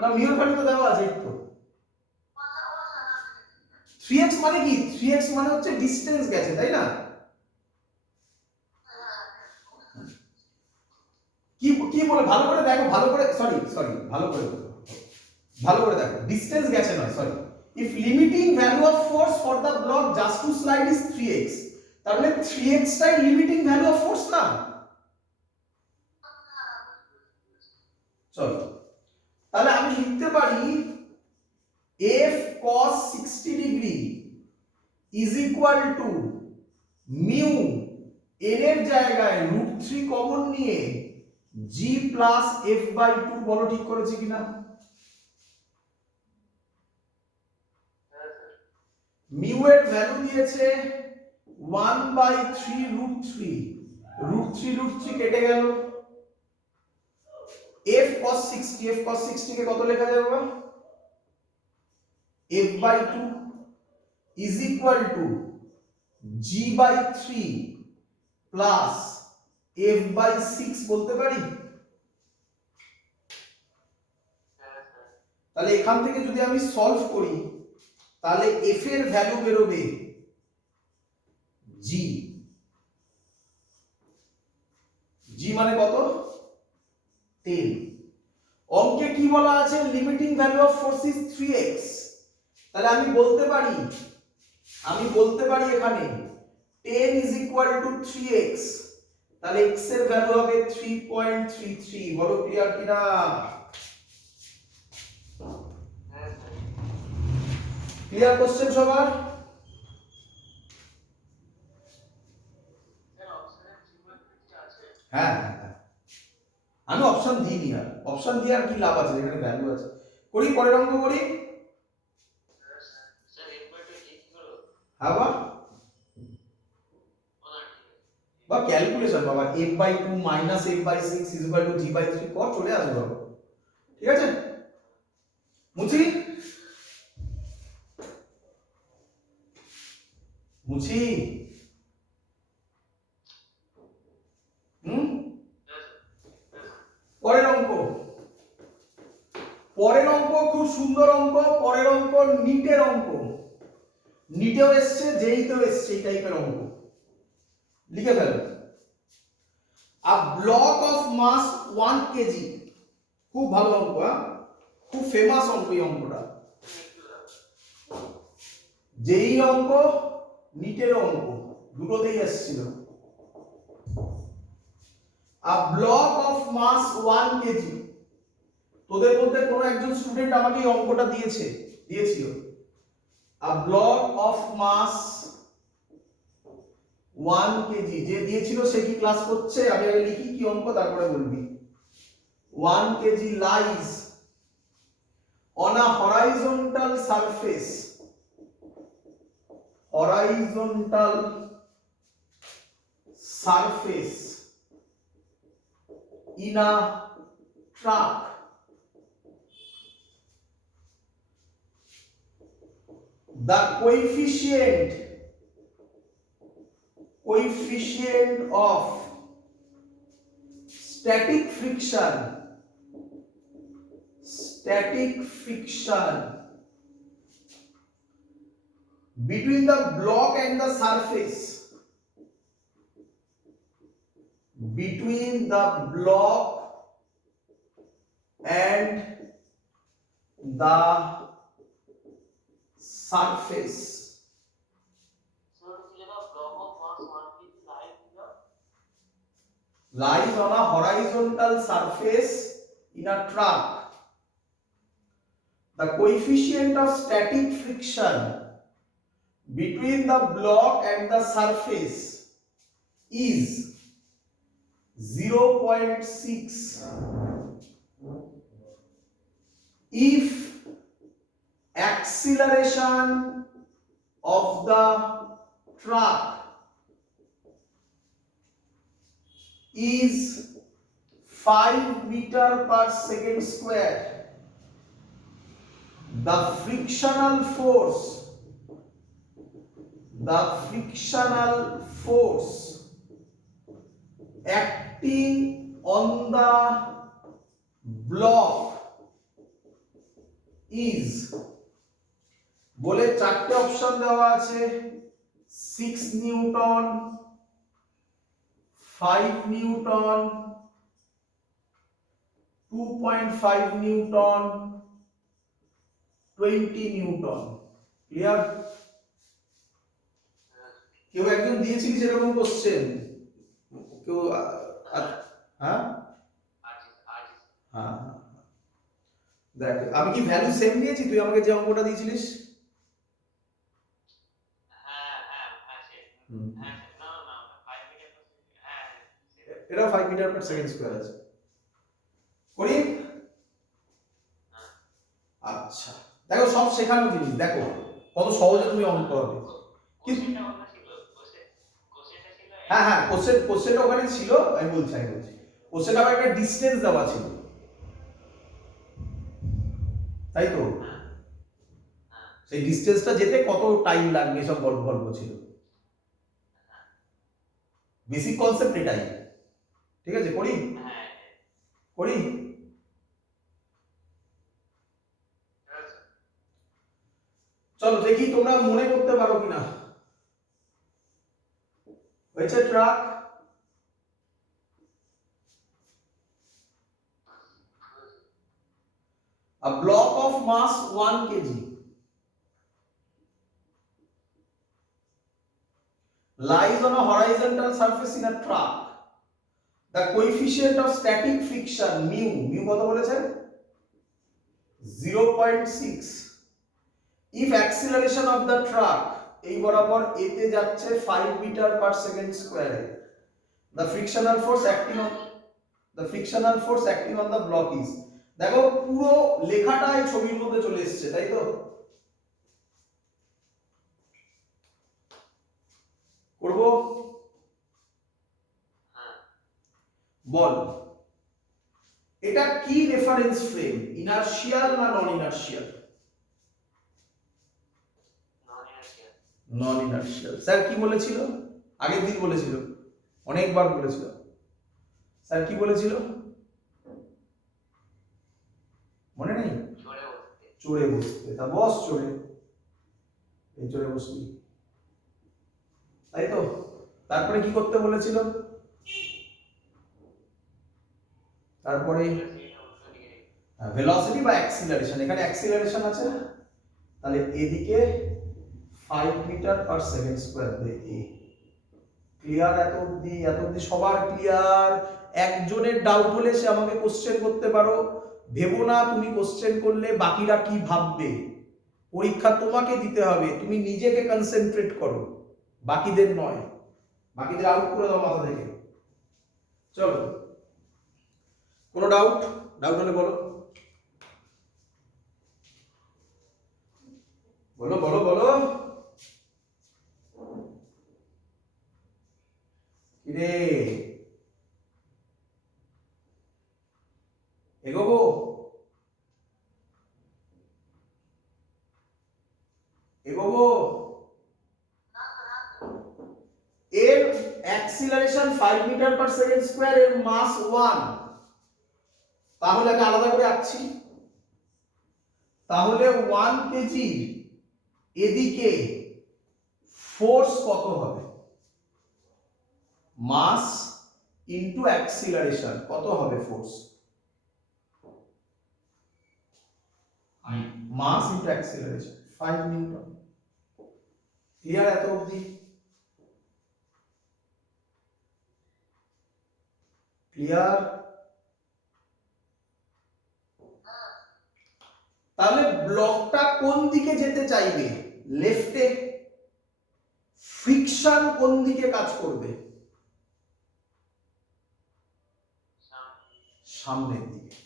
না মিউ এর ভ্যালু তো দেওয়া আছে এই তো। 3x মানে কি? 3x মানে হচ্ছে ডিসটেন্স গেছে, তাই না? কি কি বলে ভালো করে দেখো, ভালো করে সরি ভালো করে দেখো, ডিসটেন্স গেছে নয়, sorry. If limiting value of force for the block just to slide is 3x, তার মানে 3x টাই লিমিটিং ভ্যালু অফ ফোর্স না? চলো তাহলে আমি লিখতে পারি f cos 60 degree is equal to mu n এর জায়গায় √3 কমন নিয়ে g প্লাস f/2, বলো ঠিক করেছি কিনা? মিউ এর ভ্যালু দিয়েছে 1/3 √3, √3 কেটে গেল, f cos 60 কে কত লেখা যাবে বাবা? f/2 is equal to g/3 plus f/6 বলতে পারি। তাহলে এখান থেকে যদি আমি সলভ করি তাহলে f এর ভ্যালু বেরোবে g মানে কত? 10। অঙ্কে কি বলা আছে? Limiting value of force is 3x, তাহলে আমি বলতে পারি এখানে 10 ইজ ইকুয়াল টু 3x, তাহলে x এর ভ্যালু হবে 3.33, বলো ক্লিয়ার কিনা? ক্লিয়ার কোশ্চেন সবার? হ্যাঁ আমি অপশন দিইনি, আর অপশন দিয়ে আর কি লাভ আছে যেখানে ভ্যালু আছে। করি পরের অঙ্ক করি। হ্যাঁ বা ক্যালকুলেশন বাবা, f/2 minus f/6 is equal two g/3 কর, চলে আসবে বাবা। ঠিক আছে মুছি পরের অঙ্ক খুব সুন্দর অঙ্ক, পরের অঙ্ক নিটের অঙ্ক, নিটেও এসছে যেইতেও এসছে এই টাইপের অঙ্ক, লিখে ফেলো। আ ব্লক অফ মাস 1 কেজি, খুব ভালো অঙ্ক, খুব ফেমাস অঙ্ক এই অঙ্কটা, যেই অঙ্ক নিটের অঙ্ক দুটোতেই এসেছিল। আ ব্লক অফ মাস 1 কেজি, তোদের মধ্যে কোনো একজন স্টুডেন্ট আমাকে এই অঙ্কটা দিয়েছিল। আ ব্লক অফ মাস 1 কেজি, যে দিয়েছিল সে কি ক্লাস করছে? আমি আগে লিখি কি অঙ্ক, তারপরে বলবি। 1 KG lies on a horizontal surface, horizontal surface in a truck. The coefficient of static friction between the block and the surface, between the block and the surface, lies on a horizontal surface in a truck. The coefficient of static friction between the block and the surface is 0.6 if acceleration of the truck is 5 meter per second square. The frictional force acting on the block is, বলে চারটে option দেওয়া আছে, 6 Newton, 5 Newton, 2.5 Newton, 20 Newton. Clear? কেউ একজন দিয়েছিল সেরকম question, কেউ হ্যাঁ হ্যাঁ দেখ, আমি কি ভ্যালু সেম দিয়েছি? তুই আমাকে যে অঙ্কটা দিয়েছিলিস এটা 5 মিটার পার সেকেন্ড স্কয়ার আছে, করি? আচ্ছা দেখো, সব শেখানো জিনিস, দেখো কত সহজে তুমি অঙ্ক হবে। হ্যাঁ হ্যাঁ, কোশ্চেনটা ওখানে ছিল, আমি বলছি কোশ্চেনটা আবার একটা ডিসটেন্স দেওয়া ছিল, তাই তো? সেই ডিসটেন্সটা যেতে কত টাইম লাগবে সব গল্প ছিল, বেসিক কনসেপ্ট এটাই। ঠিক আছে, করি? চলো দেখি তোমরা মনে করতে পারো কিনা। হয়েছে truck, a block of mass 1 kg lies on a horizontal surface in a truck. The coefficient of static friction mu কত বলেছে? 0.6 if acceleration of the truck এই বরাবর এতে যাচ্ছে 5 মিটার পার সেকেন্ড স্কয়ারে, the frictional force acting on the block is, দেখো পুরো লেখাটা এই ছবির মধ্যে চলে এসেছে, তাই তো? করব? বল এটা কি রেফারেন্স ফ্রেম, ইনারশিয়াল না নন ইনারশিয়াল? নন ইনারশিয়াল। স্যার কি বলেছিল? আগের দিন বলেছিল, অনেকবার বলেছিল। স্যার কি বলেছিল মনে নেই? চড়ে বসতে, তা বস চড়ে, এই চড়ে বসবি, তাই তো। তারপরে কি করতে বলেছিল? তারপরে ভেলোসিটি বা অ্যাক্সিলারেশন, এখানে অ্যাক্সিলারেশন আছে না, তাহলে এদিকে 5 মিটার পার সেকেন্ড স্কয়ার দে এ। ক্লিয়ার? এত অবধি সবার ক্লিয়ার? একজনের ডাউট হলে সে আমাকে কোশ্চেন করতে পারো, ভেবো না তুমি কোশ্চেন করলে বাকিরা কি ভাববে। পরীক্ষা তোমাকে দিতে হবে, তুমি নিজেকে কনসেন্ট্রেট করো, বাকিদের নয়। বাকিদের আউট করে দাও মাথা থেকে। চলো, কোনো ডাউট হলে বলো, বলো বলো বলো। কিরে এগোবো? এগোবো? এর acceleration 5 metre per second square, এর মাস 1। তাহলে আমি আলাদা করে আঁকছি। তাহলে 1 কেজি এদিকে ফোর্স কত হবে? মাস ইনটু অ্যাক্সিলারেশন কত হবে force? Mass into acceleration 5 newton. Clear এত অবধি? ক্লিয়ার? তাহলে ব্লকটা কোন দিকে যেতে চাইবে? লেফটে। ফ্রিকশন কোন দিকে কাজ করবে? সামনের দিকে।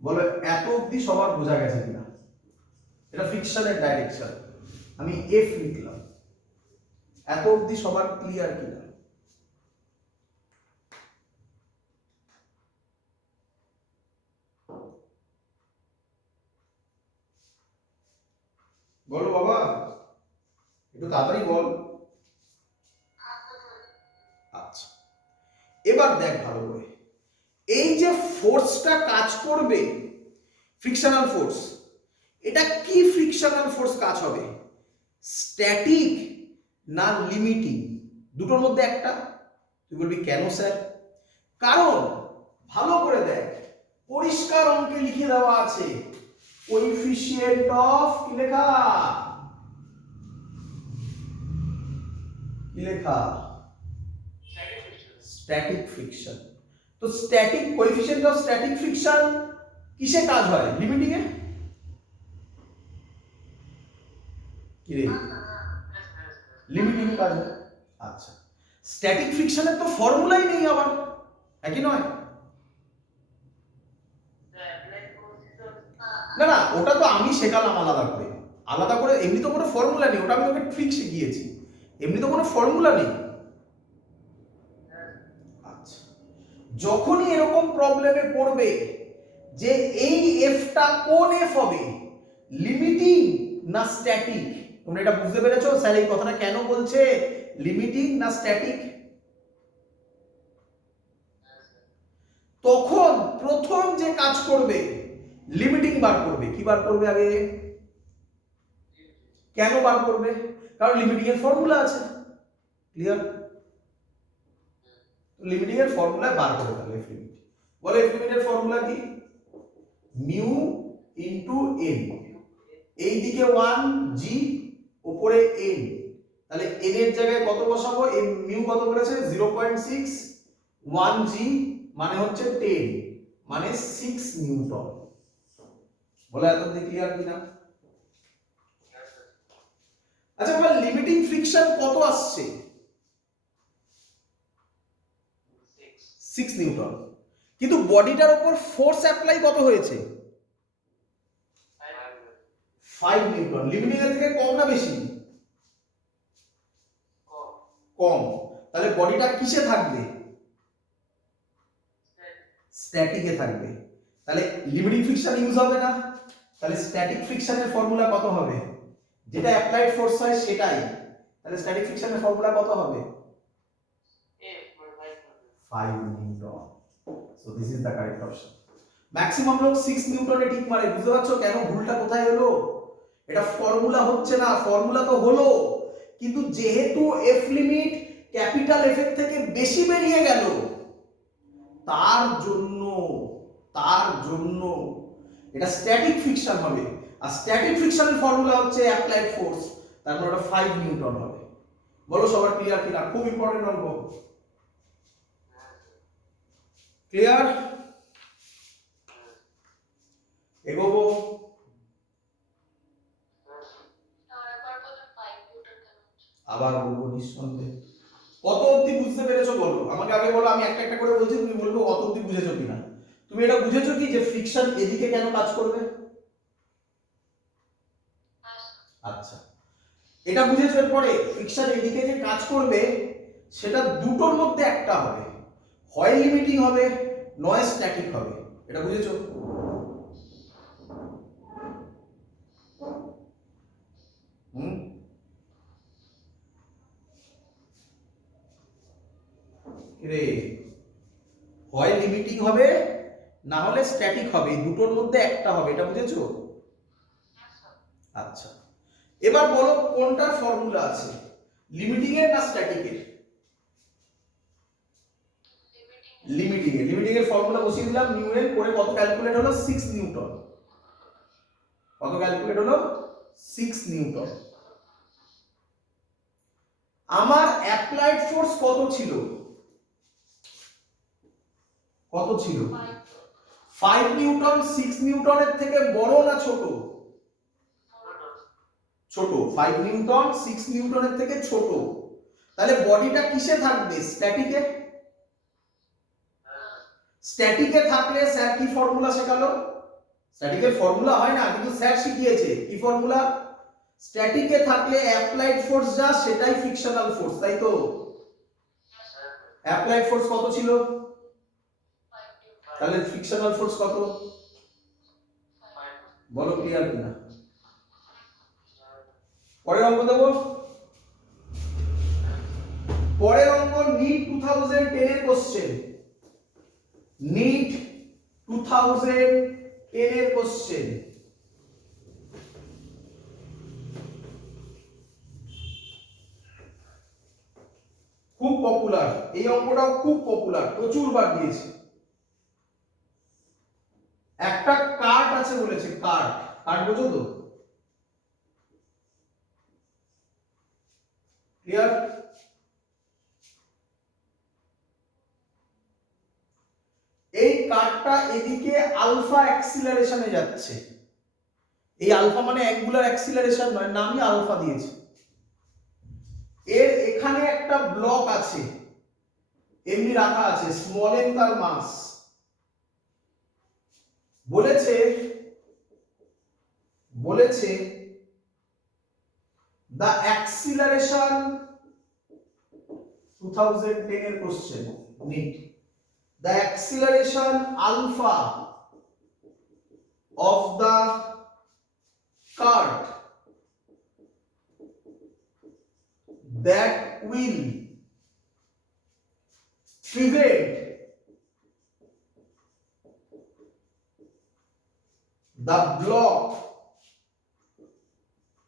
বলো এত অবধি সবার বোঝা গেছে কিনা? এটা ফ্রিকশনের ডাইরেকশন, আমি এফ লিখলাম। এত অবধি সবার ক্লিয়ার কিনা? বলো বাবা, একটু তাড়াতাড়ি বল। আচ্ছা, এবার দেখ ভালো করে, এই যে ফোর্সটা কাজ করবে ফ্রিকশনাল ফোর্স, এটা কি ফ্রিকশনাল ফোর্স কাজ হবে? স্ট্যাটিক না লিমিটিং? দুটোর মধ্যে একটা। তুই বলবি কেন স্যার? কারণ ভালো করে দেখ, পরিষ্কার অঙ্কে লিখে দেওয়া আছে কোএফিসিয়েন্ট অফ, কি লেখা? কি লেখা? Static friction. তো static coefficient of static friction কিসে কাজ হয়? লিমিটিং এ। কি রে? লিমিটিং কাজ হয়। আচ্ছা, স্ট্যাটিক ফ্রিকশনের তো ফর্মুলাই নেই আবার, একই নয়? না না, ওটা তো আমি শেখালাম আলাদা করে। আলাদা করে এমনি তো কোনো ফর্মুলা নেই, ওটা আমি তোকে ট্রিক শিখিয়েছি, এমনি তো কোনো ফর্মুলা নেই। আচ্ছা, যখনই এরকম প্রবলেমে পড়বে যে এই এফটা কোন এফ হবে, লিমিটিং না স্ট্যাটিক, তোমরা এটা বুঝতে পেরেছো স্যার এই কথাটা কেন বলছে লিমিটিং না স্ট্যাটিক? তখন প্রথম যে কাজ করবে লিমিটিং বার করবে। কি বার করবে আগে? কেন বার করবে? কারণ লিমিটিং এর ফর্মুলা আছে। ক্লিয়ার? লিমিটিং এর ফর্মুলা বার করে ফেলে এফ লিমিট। বলে এফ লিমিটের ফর্মুলা কি? Mu into N. এই দিকে 1 জি, উপরে এন। তাহলে এন এর জায়গায় কত বসাবো? এই মিউ কত বলেছে? 0.6। 1 জি মানে হচ্ছে 10, মানে 6 নিউটন। বলে এত ক্লিয়ার কিনা? আচ্ছা, আমার লিমিটিং ফ্রিকশন কত আসছে? 6 নিউটন। কিন্তু বডিটার উপর ফোর্স অ্যাপ্লাই কত হয়েছে? 5 নিউটন। লিমিটিং এর থেকে কম না বেশি? কম। তাহলে বডিটা কিসে থাকবে? স্ট্যাটিকে থাকবে। তাহলে লিমিটিং ফ্রিকশন ইউজ হবে না। তাহলে স্ট্যাটিক ফ্রিকশনের ফর্মুলা কত হবে? যেটা অ্যাপ্লাইড ফোর্স হয় সেটাই। তাহলে স্ট্যাটিক ফ্রিকশনের ফর্মুলা কত হবে? 5 Newton. So this is the correct option. Maximum লোক 6 নিউটনে ঠিক মারে। বুঝতে পারছো কেন ভুলটা কোথায় হলো? এটা ফর্মুলা হচ্ছে না, ফর্মুলা তো হলো, কিন্তু যেহেতু এফ লিমিট ক্যাপিটাল এফ এর থেকে বেশি বেরিয়ে গেল, তার জন্য তার জন্য এটা স্ট্যাটিক ফ্রিকশন হবে। আর স্ট্যাটিক ফ্রিকশনের ফর্মুলা হচ্ছে অ্যাপ্লাইড ফোর্স, তার মানে ওটা 5 নিউটন হবে। বলো সবার ক্লিয়ার কিনা? খুব ইম্পর্টেন্ট অঙ্ক। ক্লিয়ার? এগোবো। আবার বলবো নিঃসন্দেহে। কত অবধি বুঝতে পেরেছো বলো? আমাকে আগে বলো, আমি একটা একটা করে বলছি, তুমি বলবে কত অবধি বুঝেছো কিনা। তুমি এটা বুঝেছো কি যে ফ্রিকশন এদিকে কেন কাজ করবে? আচ্ছা, এটা বুঝেছো। এরপরে ফ্রিকশন এদিকে যে কাজ করবে সেটা দুটোর মধ্যে একটা হবে, হয় লিমিটিং হবে নয় স্ট্যাটিক হবে। এটা বুঝেছো? হুম, রে হয় লিমিটিং হবে না হলে স্ট্যাটিক হবে, এই দুটোর মধ্যে একটা হবে। এটা বুঝেছো? আচ্ছা, এবার বলো কোনটার ফর্মুলা আছে, লিমিটিং এর না স্ট্যাটিক এর? লিমিটিং এর ফর্মুলা বসিয়ে দিলাম, নিউ এন করে কত ক্যালকুলেট হলো? 6 নিউটন। কত ক্যালকুলেট হলো? 6 নিউটন। আমার অ্যাপ্লাইড ফোর্স কত ছিল? কত ছিল? 5 নিউটন। 6 নিউটনের থেকে বড় না ছোট? ছোট। 5 নিউটন 6 নিউটনের থেকে ছোট। তাহলে বডিটা কিসে থাকবে? স্ট্যাটিকে। স্ট্যাটিকে থাকলে স্যার কি ফর্মুলা শেখালো? স্ট্যাটিকের ফর্মুলা হয় না, কিন্তু স্যার শিখিয়েছে কি ফর্মুলা। স্ট্যাটিকে থাকলে অ্যাপ্লাইড ফোর্স যা সেটাই ফ্রিকশনাল ফোর্স, তাই তো? অ্যাপ্লাইড ফোর্স কত ছিল? তাহলে ফ্রিকশনাল ফোর্স কত? বলো ক্লিয়ার কিনা? পরের অঙ্ক দেবো। পরের অঙ্ক নিট 2010 এর কোশ্চেন। নিট 2010 এর কোশ্চেন। খুব পপুলার এই অঙ্কটাও, খুব পপুলার, প্রচুর বার দিয়েছে। একটা কার্ড আছে বলেছে, কার্ড। কার্ড বোঝো তো? ক্লিয়ার? এই কার্ডটা এদিকে আলফা অ্যাক্সিলারেশনে যাচ্ছে। এই আলফা মানে অ্যাঙ্গুলার অ্যাক্সিলারেশন নয়, নামই আলফা দিয়েছে। এর এখানে একটা ব্লক আছে, এমনি রাখা আছে, স্মল এম তার মাস। বলেছে the acceleration 2010 এর question NEET, the acceleration alpha of the cart that will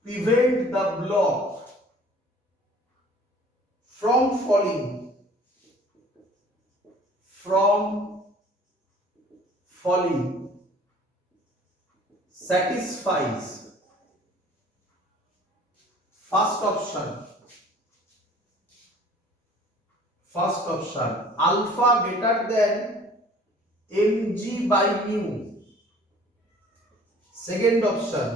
prevent the block from falling satisfies first option alpha greater than mg by mu. Second option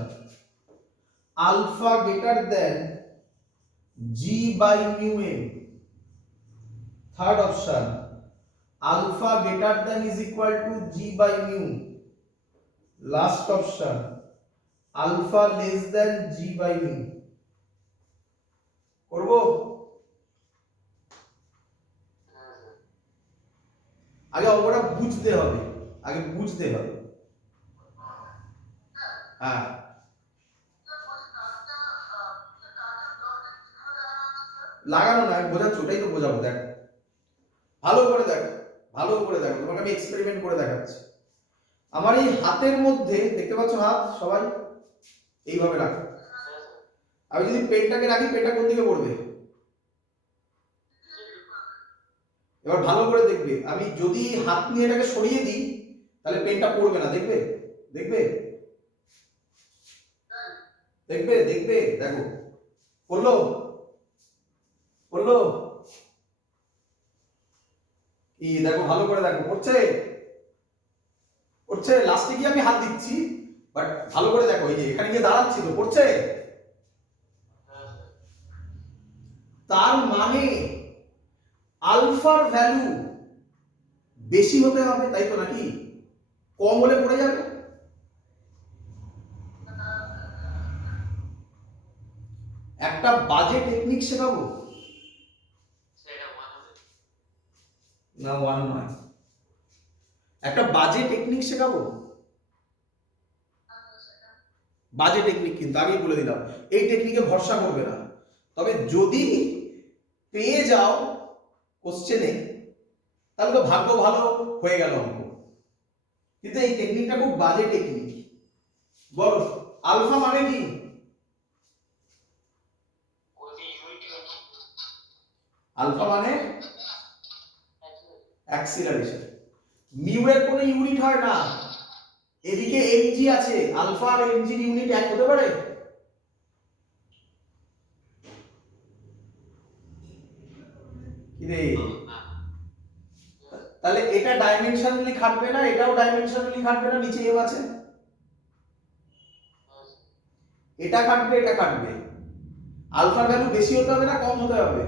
alpha greater than g by mu m. Third option alpha greater than is equal to g by mu. Last option alpha less than g by mu. করব? আগে অঙ্কটা বুঝতে হবে, হ্যাঁ। লাগানো না, বোঝাচ্ছি, ওটাই তো বোঝাবো। দেখ ভালো করে দেখো, তোমাকে আমি এক্সপেরিমেন্ট করে দেখাচ্ছি। আমার এই হাতের মধ্যে দেখতে পাচ্ছ হাত সবাই এইভাবে রাখো। আমি যদি পেনটাকে রাখি, পেনটা কোন দিকে পড়বে? এবার ভালো করে দেখবে, আমি যদি হাত নিয়ে এটাকে সরিয়ে দিই তাহলে পেনটা পড়বে না, দেখবে দেখবে দেখবে দেখবে দেখো পড়লো পড়লো কি, দেখো ভালো করে দেখো, পড়ছে পড়ছে। লাস্টে গিয়ে আমি হাত দিচ্ছি, বাট ভালো করে দেখো, এই যে এখানে গিয়ে দাঁড়াচ্ছি তো, পড়ছে। তার মানে আলফার ভ্যালু বেশি হতে হবে, তাই তো নাকি? কম হলে পড়ে যাবে। একটা বাজে টেকনিক শেখাবো না, ওয়ান নয়, একটা বাজে টেকনিক শেখাবো। বাজে টেকনিক কিন্তু আগেই বলে দিলাম, এই টেকনিকে ভরসা করবে না। তবে যদি পেয়ে যাও কোশ্চেনে তাহলে তো ভাগ্য ভালো, হয়ে গেল অঙ্ক। কিন্তু এই টেকনিকটা খুব বাজে টেকনিক। বলো আলফা মানে কি? আলফা মানে অ্যাক্সিলারেশন। মিউ এর কোনো ইউনিট হয় না, এদিকে এমজি আছে, আলফা আর এমজির ইউনিট এক হতে পারে? কি রে, তাহলে এটা ডাইমেনশনালি খাটবে না, এটাও ডাইমেনশনালি খাটবে না, নিচে এম আছে, এটা খাটবে এটা খাটবে। আলফার ভ্যালু বেশি হতে হবে না কম হতে হবে?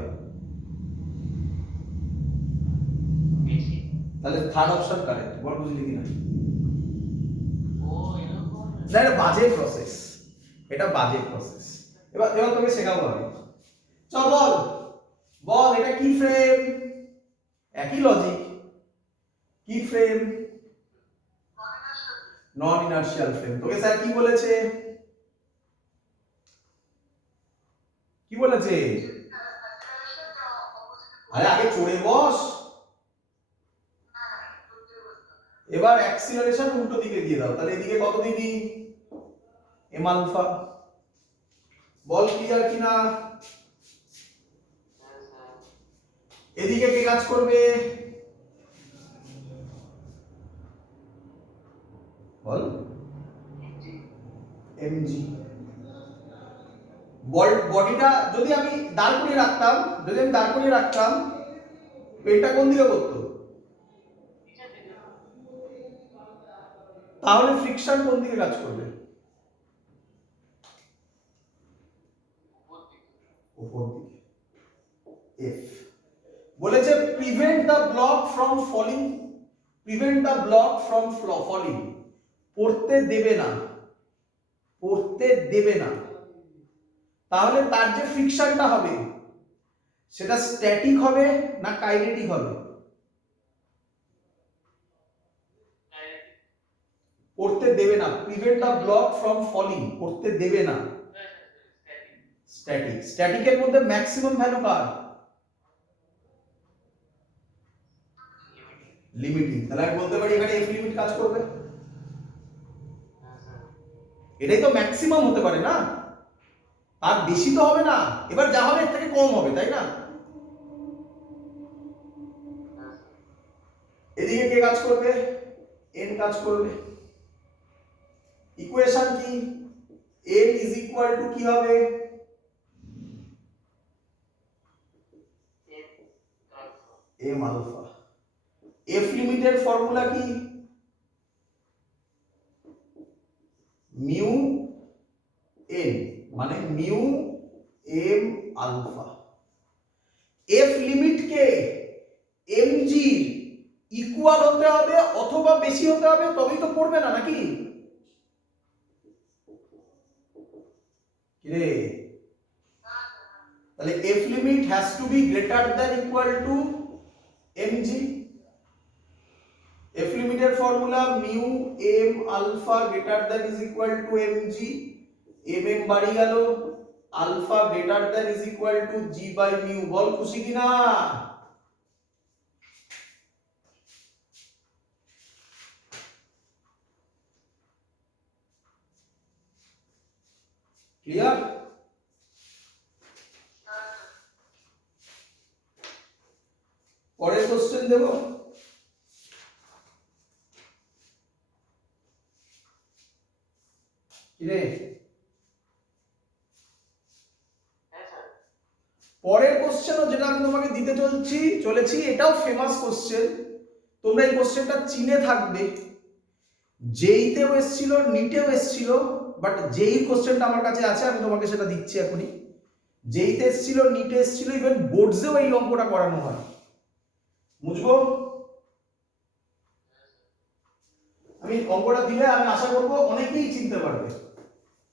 তাহলে থার্ড অপশন কারেক্ট। বল বুঝলি কিনা? না, এটা বাজে প্রসেস, এটা বাজে প্রসেস। এবার এবার তোকে শেখাবো আমি। চল বল বল, এটা কি ফ্রেম? একই লজিক, কি ফ্রেম? নন ইনার্শিয়াল ফ্রেম। তোকে স্যার কি বলেছে? কি বলেছে? আরে আগে চড়ে বস, এবার অ্যাক্সিলারেশন উল্টো দিকে দিয়ে দাও, তাহলে এদিকে কত দিবি? M alpha. বল ক্লিয়ার কিনা? এদিকে কে কাজ করবে? বল এমজি। বডিটা যদি আমি দাঁড় করিয়ে রাখতাম, পেনটা কোন দিকে পড়তো? তাহলে ফ্রিকশন কোন দিকে কাজ করবে? উপর দিকে। এফ বলেছে prevent the block from falling, prevent the block from falling, পড়তে দেবে না, পড়তে দেবে না। তাহলে তার যে ফ্রিকশনটা হবে সেটা স্ট্যাটিক হবে না কাইনেটিক হবে? পড়তে দেবে না, prevent the block from falling, পড়তে দেবে না, স্ট্যাটিক। স্ট্যাটিকের মধ্যে ম্যাক্সিমাম ভ্যালু কার? লিমিটিং। তাহলে আমি বলতে পারি এখানে এফ লিমিট কাজ করবে, এটাই তো ম্যাক্সিমাম হতে পারে না, আর বেশি তো হবে না। এবার যা হবে এর থেকে কম হবে, তাই না? এদিকে কে কাজ করবে? এন কাজ করবে। ইকুয়েশন কি? এন ইজ ইকুয়াল টু কি হবে? M alpha. এফ লিমিটের ফর্মুলা কি? মিউ এন মানে মিউ এম আলফা। এফ লিমিটকে এমজি ইকুয়াল হতে হবে অথবা বেশি হতে হবে, তবেই তো পড়বে না, নাকি? কিরে, তাহলে F limit has to be greater than equal to MG. F লিমিটের formula mu M alpha greater than is equal to MG. M M বাড়ি গেল, alpha greater than is equal to G by mu. বল খুশি কিনা? Clear? পরের question দেব। কিরে হ্যাঁ sir. পরের কোশ্চেনও যেটা আমি তোমাকে দিতে চলেছি এটাও ফেমাস কোশ্চেন, তোমরা এই কোশ্চেনটা চিনে থাকবে, জেইতেও এসেছিল, নিটেও এসেছিল, বাট যেই কোশ্চেনটা আমার কাছে আছে আমি তোমাকে সেটা দিচ্ছি এখনই। জেইতে এসেছিল, নিটে এসেছিল, ইভেন বোর্ডসেও এই অঙ্কটা করানো হয়। বুঝবো? আমি অঙ্কটা দিলে আমি আশা করব অনেকেই চিনতে পারবে,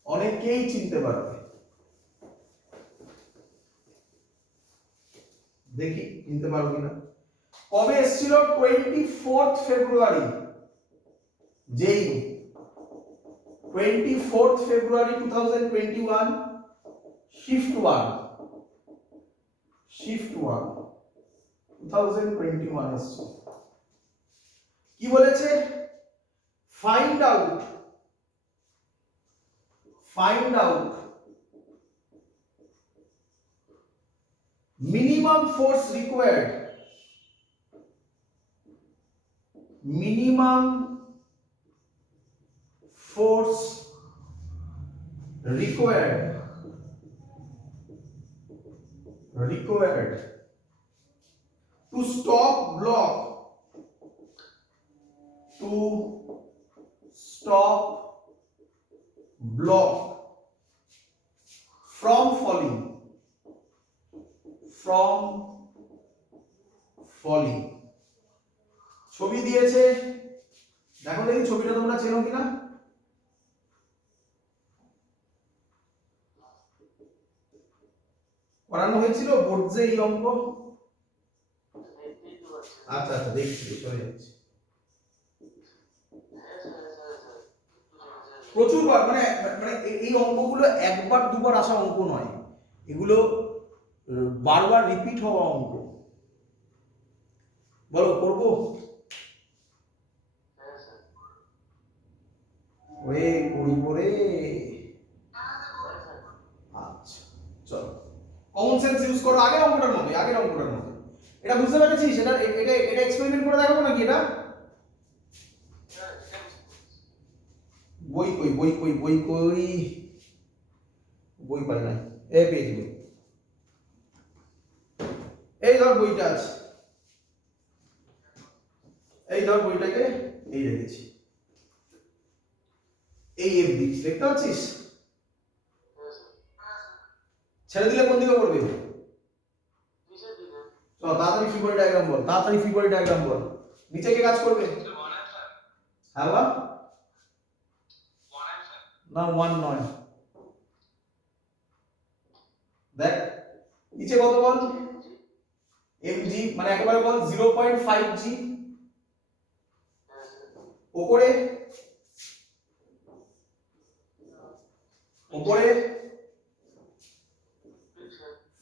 অনেকেই চিনতে পারবে। দেখি চিনতে পারবো কিনা। কবে এসেছিল? 24 ফেব্রুয়ারি। যেই 24 ফেব্রুয়ারি 2021, শিফট 1 2021 এসেছে। কি বলেছে? Find out minimum force required to stop block from falling ছবি দিয়েছে, দেখো দেখি ছবিটা তোমরা চেনো কিনা। করানো হয়েছিল বোর্ডে এই অঙ্ক? দেখতেই তো পাচ্ছি। আচ্ছা আচ্ছা, দেখছি, চলে যাচ্ছি। হ্যাঁ স্যার, স্যার, স্যার। প্রচুরবার, মানে মানে এই অঙ্কগুলো একবার দুবার আসা অঙ্ক নয়, এগুলো বারবার রিপিট হওয়া অঙ্ক। বলো করবো? হ্যাঁ স্যার। ওরে করিব রে। হ্যাঁ স্যার। আচ্ছা চলো, কমন সেন্স ইউজ করো আগের অঙ্কটার মধ্যে। এটা বুঝতে পেরেছিস? এটা এক্সপেরিমেন্ট করে দেখাবো নাকি? এটা স্যার, এটা বুঝতে পারছি। বই পারে নাই। পেয়েছি বই। এই ধর বইটা আছে, এই ধর বইটাকে এই রেখেছি, এই এফ দিচ্ছি, দেখতে পাচ্ছিস? হ্যাঁ স্যার। ছেড়ে দিলে কোন দিকে পড়বে? নিচের দিকে। চল তাড়াতাড়ি ফিগার ডায়াগ্রাম বল, নিচে কে কাজ করবে? হ্যাঁ বা না, 1 নয়। দেখ নিচে কত বল? mg, মানে একেবারে বল 0.5g। হ্যাঁ স্যার। উপরে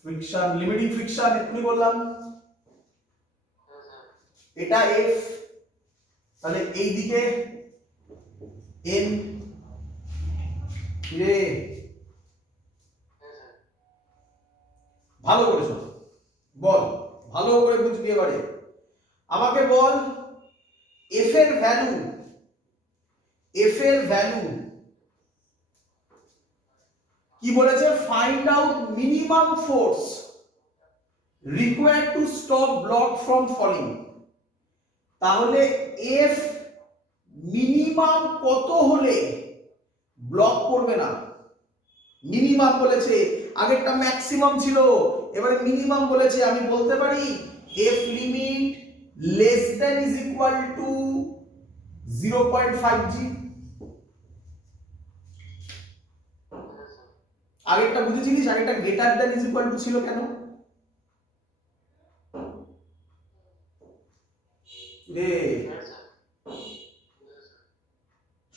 ফ্রিকশন, লিমিটিং ফ্রিকশন এক্ষুনি বললাম। হ্যাঁ স্যার। এটা f, তাহলে এই দিকে n রে। হ্যাঁ স্যার। ভালো করে শোনো, বল ভালো করে বুঝবি এবারে। আমাকে বল f এর ভ্যালু কি বলেছে? Find out minimum force required to stop block from falling. তাহলে f মিনিমাম কত হলে ব্লক করবে না? মিনিমাম বলেছে, আগেরটা ম্যাক্সিমাম ছিল, এবারে মিনিমাম বলেছে। আমি বলতে পারি f limit less than is equal two 0.5g। আগেরটা বুঝেছিলিস? আগেরটা greater than is equal two ছিল কেন রে?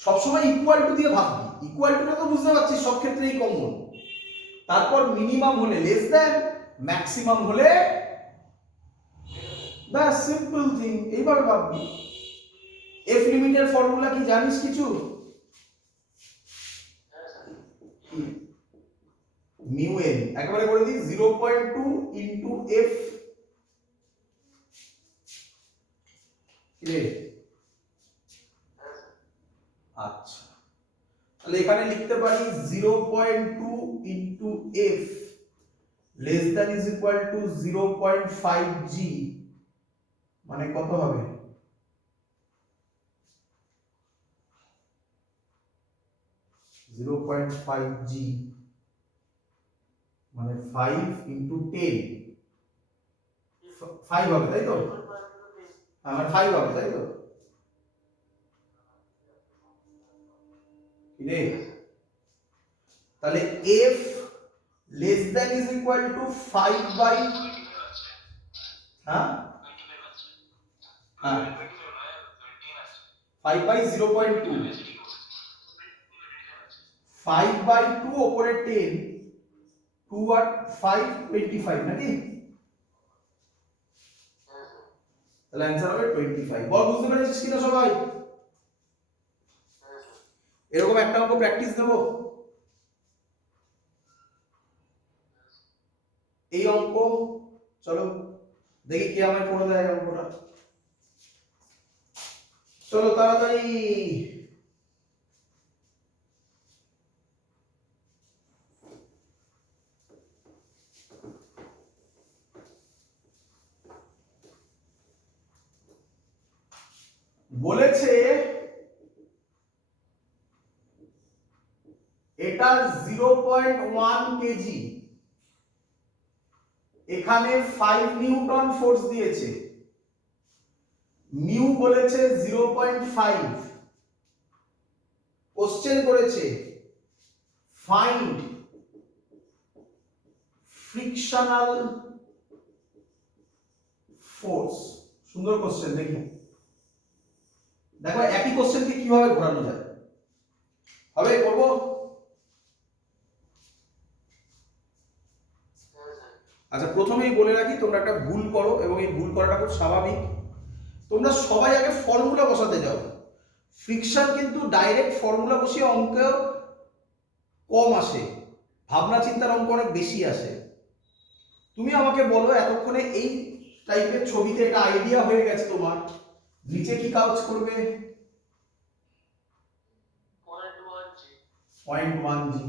সবসময় ইকুয়াল টু দিয়ে ভাববি, ইকুয়াল টুটা তো বুঝতে পারছিস সব ক্ষেত্রেই কমন। তারপর মিনিমাম হলে লেস দ্যান, ম্যাক্সিমাম হলে, ব্যাস সিম্পল থিং, এইভাবে ভাববি। এফ লিমিটের ফর্মুলা কি জানিস কিছু? মিউ এন একেবারে করে দিই 0.2 ইন্টু এফ আচ্ছা, তাহলে এখানে লিখতে পারি 0.2 into F less than is equal two 0.5 জি, মানে কত হবে? জিরো পয়েন্ট ফাইভ জি মানে 5 ইন্টু 10 5 হবে তাই তো? আমার 5 হবে তাই তো? রে তাহলে f less than is equal to 5 by হ্যাঁ হ্যাঁ 5 বাই 0.2 5 বাই 2 উপরে 10 2 আর 5 25 নাকি? তাহলে आंसर হবে 25। বল বুঝতে পেরেছিস কিনা সবাই? এরকম একটা অঙ্ক প্র্যাকটিস দেব। এই অঙ্ক চলো দেখি কে আমায় করে দেয় অঙ্কটা। চলো তাড়াতাড়ি। বলেছে এটা 0.1 কেজি, এখানে 5 নিউটন ফোর্স দিয়েছে, মিউ বলেছে 0.5, কোশ্চেন করেছে ফাইন্ড ফ্রিকশনাল ফোর্স। সুন্দর কোশ্চেন, দেখি দেখো একই কোশ্চেনকে কিভাবে ঘোরানো যায়। হবে করবো? আচ্ছা প্রথমেই বলে রাখি তোমরা একটা ভুল করো এবং এই ভুল করাটা খুব স্বাভাবিক। তোমরা সবাই আগে ফর্মুলা বসাতে যাও। ফ্রিকশন কিন্তু ডাইরেক্ট ফর্মুলা বসিয়ে অঙ্ক কম আসে, ভাবনা চিন্তার অঙ্ক অনেক বেশি আসে। তুমি আমাকে বলো এতক্ষণে এই টাইপের ছবিতে একটা আইডিয়া হয়ে গেছে তোমার, নিচে কি কাজ করবে? 0.1 জি।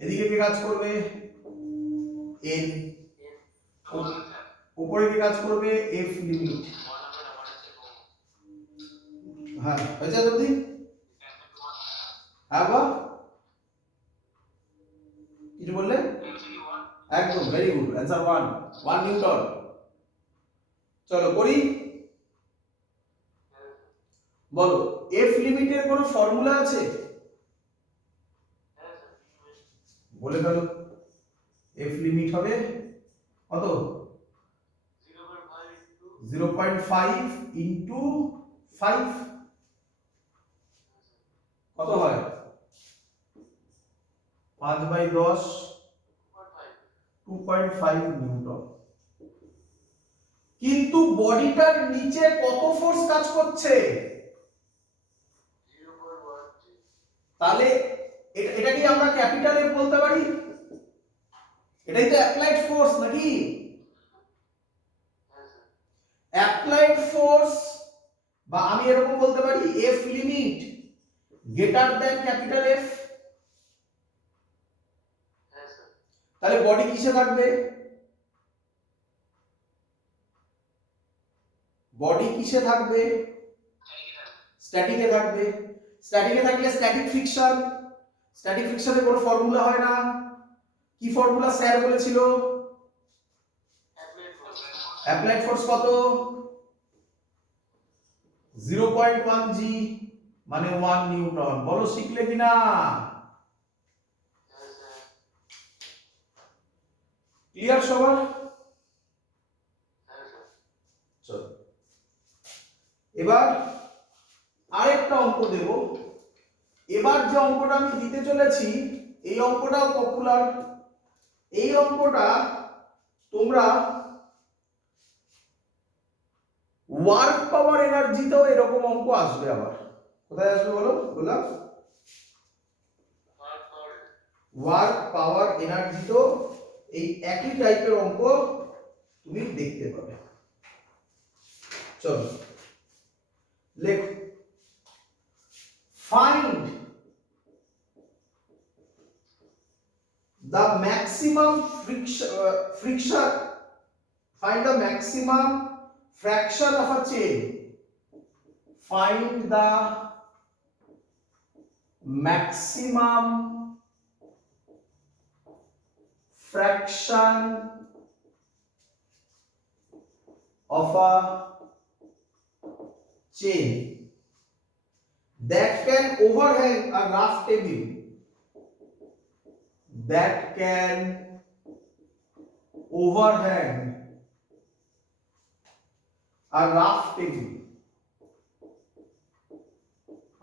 এদিকে কি কাজ করবে? এন। উপরে কি কাজ করবে? F limit. হ্যাঁ হয়েছে জলদি? হ্যাঁ বা কিছু বললে? একদম ভেরি গুড, অ্যান্সার 1 নিউটন। চলো করি। বলো এফ লিমিটের কোনো ফর্মুলা আছে? বলে ফেলো। এফ লিমিট হবে কত? 0.5 ইন্টু 5 কত হয়? 5/10 2.5 নিউটন। কিন্তু বডিটার নিচে কত ফোর্স কাজ করছে? তাহলে এটা কি আমরা ক্যাপিটাল এফ বলতে পারি? এটাই তো অ্যাপ্লাইড ফোর্স নাকি? অ্যাপ্লাইড ফোর্স, বা আমি এরকম বলতে পারি F limit greater than capital F. তাহলে বডি কিসে থাকবে? বডি কিসে থাকবে? স্ট্যাটিকে থাকবে। স্ট্যাটিকে থাকলে স্ট্যাটিক ফ্রিকশন, স্ট্যাটিক ফ্রিকশনের কোনো ফর্মুলা হয় না। কি ফর্মুলা স্যার বলেছিল? অ্যাপ্লাইড ফোর্স কত? 0.1 জি মানে 1 নিউটন। বলো শিখলে কিনা? ক্লিয়ার সবার? চলো এবার আরেকটা অঙ্ক দেব। এবার যে অঙ্কটা আমি দিতে চলেছি এই অঙ্কটাও পপুলার। এই অঙ্কটা তোমরা ওয়ার্ক পাওয়ার এনার্জিতেও এরকম অঙ্ক আসবে। আবার কোথায় আসবে বলো? বললাম ওয়ার্ক পাওয়ার এনার্জি তো এই একই টাইপের অঙ্ক তুমি দেখতে পাবে। চলো লেখ, find the maximum friction, find the maximum fraction of a chain, find the maximum fraction of a chain that can overhang a rough table, that can overhang a rough table,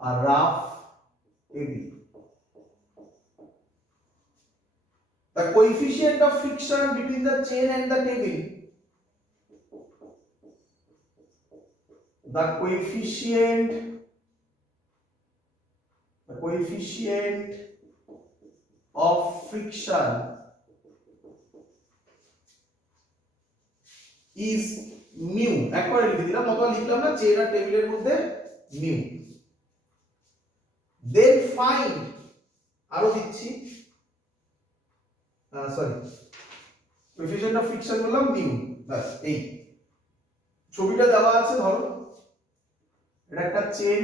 a rough table. The coefficient of friction between the chain and the table, the coefficient of friction is mu, একবারে লিখে দিলাম, অথবা লিখলাম না, chain আর টেবিলের মধ্যে mu। then find, আরো দিচ্ছি, সরি, coefficient of friction বললাম mu, বাস এই ছবিটা দেওয়া আছে, ধরো এটা একটা চেন,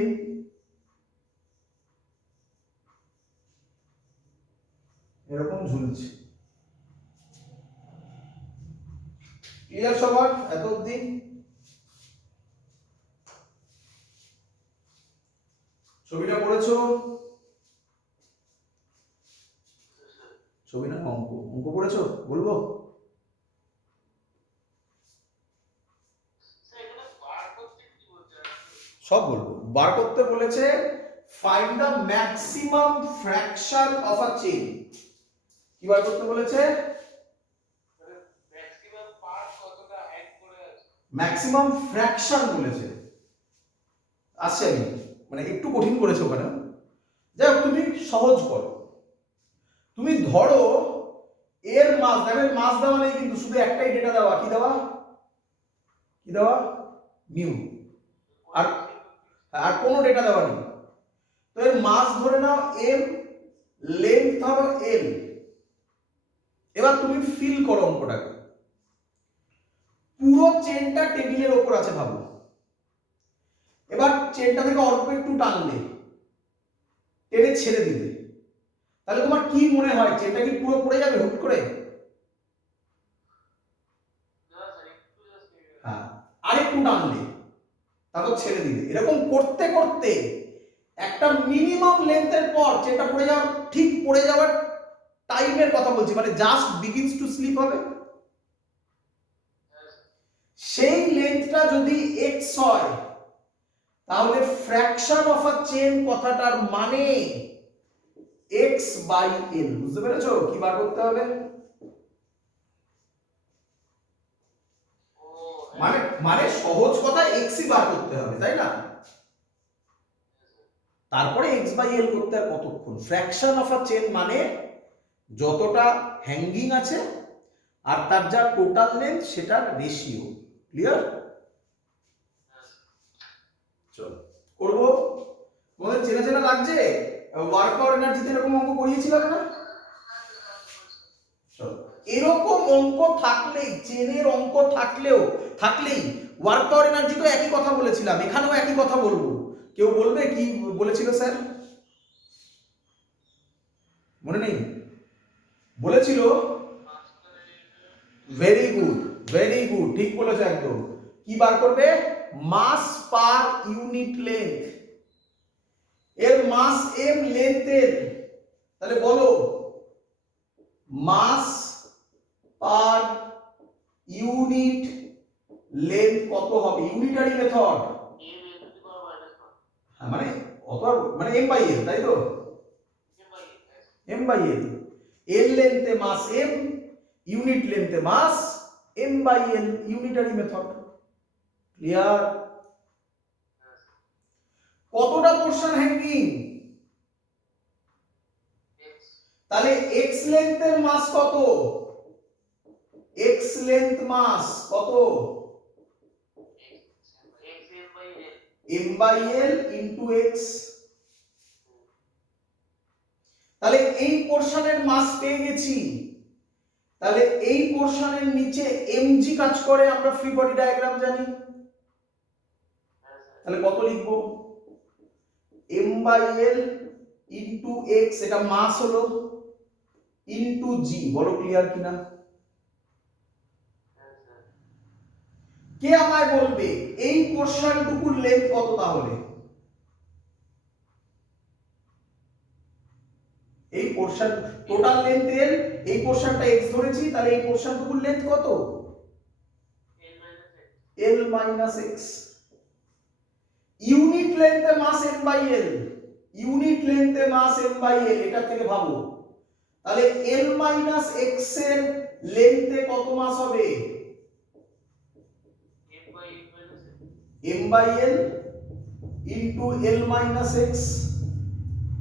এরকম ঝুলছে, ক্লিয়ার সবার এত অবধি? ছবিটা পড়েছো? ছবি না অঙ্ক, অঙ্ক পড়েছো? বলবো সব বলবো। বার করতে বলেছে find the maximum fraction of a chain. কি বার করতে বলেছে? ম্যাক্সিমাম পার্ট কতটা হ্যাং করে আছে, ম্যাক্সিমাম ফ্র্যাকশন বলেছে। আসছে, আমি মানে একটু কঠিন করেছে ওখানে, যাই হোক তুমি সহজ করো। তুমি ধরো এর মাস, দেখো এর মাস দেওয়া নেই কিন্তু, শুধু একটাই ডেটা দেওয়া, কি দেওয়া, কি দেওয়া, মিউ, আর আর কোনো ডেটা দেওয়া নেই। তো এর মাস ধরে নাও এম, লেন্থ ধরো এল। এবার তুমি ফিল করো অঙ্কটাকে, পুরো চেনটা টেবিলের ওপর আছে ভাবো। এবার চেনটা থেকে অল্প একটু টানলে, টেনে ছেড়ে দিলে, তাহলে তোমার কি মনে হয় চেনটা কি পুরো পড়ে যাবে হুট করে? হ্যাঁ, আরেকটু টানলে, তারপর ছেড়ে দিলে, এরকম করতে করতে একটা মিনিমাম লেন্থের পর চেনটা পড়ে যাওয়ার, ঠিক পড়ে যাওয়ার টাইমের কথা বলছি, মানে জাস্ট বিগিনস টু স্লিপ হবে, সেই লেন্থটা যদি x হয়, তাহলে ফ্র্যাকশন অফ আ চেন কথাটার মানে x বাই l। বুঝতে পেরেছো কি বার করতে হবে? মানে মানে সহজ কথা x ই বার করতে হবে, তাই না? তারপরে x বাই l করতে আর কতক্ষণ? ফ্র্যাকশন অফ আ চেন মানে যতটা হ্যাঙ্গিং আছে আর তার যা টোটাল লেন্থ সেটার রেশিও। ক্লিয়ার? চলো করব। তোমাদের চেনা চেনা লাগছে? ওয়ার্ক পাওয়ার এনার্জিতে এরকম অঙ্ক করিয়েছিলাম না? চলো, এরকম অঙ্ক থাকলেই, চেনের অঙ্ক থাকলেই ওয়ার্ক পাওয়ার এনার্জি তো একই কথা বলেছিলাম, এখানেও একই কথা বলবো। কেউ বলবে কি বলেছিল স্যার? মনে নেই? বলেছিল ভেরি গুড, ভেরি গুড, ঠিক বলেছো একদম। কি বার করবে? মাস পার ইউনিট লেন্থ। এর মাস এম, লেন্থ এল, তাহলে বলো মাস পার ইউনিট লেন্থ কত হবে? ইউনিটারি মেথড, মানে অত মানে এম বাই এল, তাই তো? এম বাই এল, এল লেন্থে মাস এম, ইউনিট লেন্থে mass, M by L, unitary method. Clear? কতটা পোরশন হ্যাঙ্গিং? তাহলে এক্স লেন্থের মাস কত? এক্স লেন্থ মাস কত? m by l into x। তাহলে এই পোরশনের মাস পেয়ে গেছি। তাহলে এই পোরশনের নিচে mg কাজ করে, আমরা ফ্রি বডি ডায়াগ্রাম জানি। তাহলে কত লিখবো? m by l into x, এটা মাস হলো, ইনটু g। বলো ক্লিয়ার কিনা? কে আমায় বলবে এই পোরশনটুকুর লেন্থ কত? তাহলে এই পোরশন টোটাল লেন্থ এর, এই পোরশনটা x ধরেছি, তাহলে এই পোরশনটুকুর লেন্থ কত? l minus x। ইউনিট লেন্থে mass m by l, unit লেন্থে মাস m বাই l, এটা থেকে ভাবো। তাহলে l মাইনাস x এর লেন্থে কত মাস হবে? m by l into l minus x।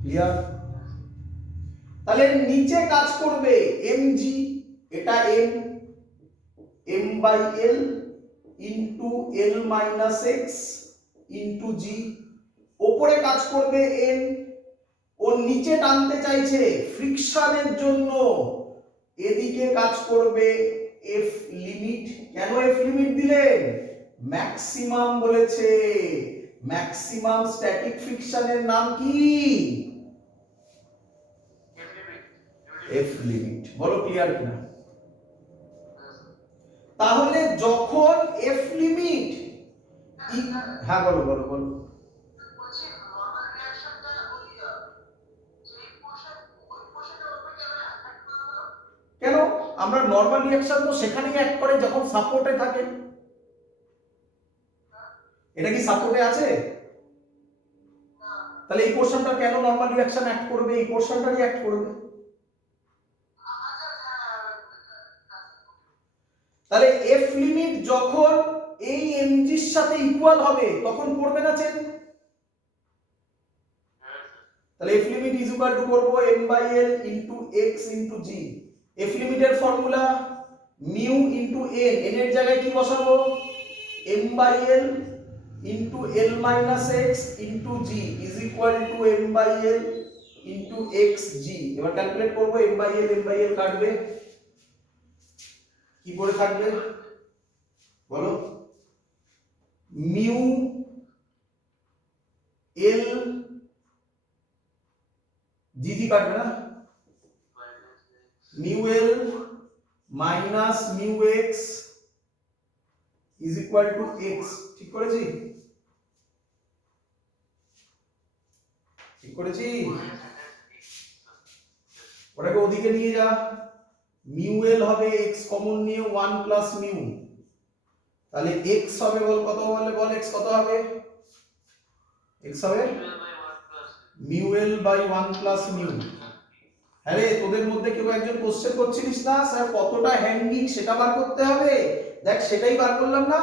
Clear? তাহলে নিচে কাজ করবে mg, এটা m, m by l into l minus x into g। উপরে কাজ করবে n, ও নিচে টানতে চাইছে ফ্রিকশনের জন্য, এদিকে কাজ করবে f লিমিট। কেন f লিমিট দিলেন? ম্যাক্সিমাম বলেছে। ম্যাক্সিমাম স্ট্যাটিক ফ্রিকশনের নাম কি? f limit. বলো ক্লিয়ার কিনা? তাহলে যখন f লিমিট, হ্যাঁ বলো বলো বলো। কেন? আমরা নরমাল রিঅ্যাকশন তো সেখানেই অ্যাড করে যখন সাপোর্টে থাকে। এটা কি সাপোর্টে আছে? তাহলে এই পোরশনটা কেন নরমাল রিঅ্যাকশন অ্যাড করবে? এই পোরশনটা রিঅ্যাক্ট করবে। তাহলে f লিমিট যখন এই mg এর সাথে ইকুয়াল হবে তখন পড়বে না চেন। তাহলে f limit is equal to করব m by l into x into g। f লিমিটের formula mu into n, n এর জায়গায় কি বসাবো? m by l into l minus x into g is equal to m by l into xg। এবার calculate করব, m by l কাটবে, কি পড়ে থাকবে বলো? মিউ l জি কাটবে না, mu l minus mu x is equal two x। ঠিক করেছি? ঠিক করেছি? ওটাকে ওদিকে নিয়ে যা। মিউ l হবে x কমন নিয়ে 1 প্লাস মিউ, তাহলে x হবে, বল কত বলে, বল x কত হবে? x হবে mu l by 1 plus mu. আরে তোদের মধ্যে কেউ একজন কোশ্চেন করছিলিস না স্যার কতটা হ্যাঙ্গিং সেটা বার করতে হবে? দেখ সেটাই বার করলাম না।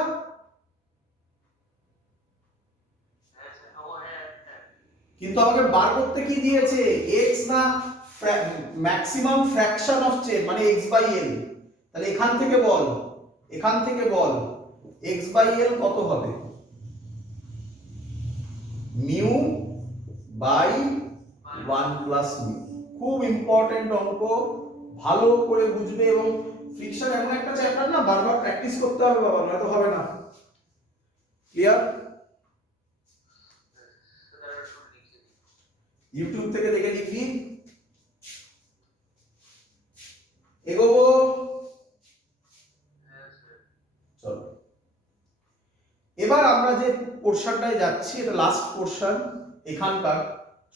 কিন্তু আমাকে বার করতে কি দিয়েছে? x না ম্যাক্সিমাম ফ্র্যাকশন অফ চেন, মানে x বাই l। তাহলে এখান থেকে বল, এখান থেকে বল x বাই l কত হবে? Mu by 1 plus mu. খুব ইম্পর্টেন্ট অঙ্ক, ভালো করে বুঝবে। এবং ফ্রিকশন এমন একটা চ্যাপ্টার না, বারবার প্র্যাকটিস করতে হবে বাবা, নয়তো হবে না। ক্লিয়ার? ইউটিউব থেকে দেখে লিখবি, এগোবো। চলো এবার আমরা যে পোরশনটায় যাচ্ছি, এটা লাস্ট পোরশন, এখানকার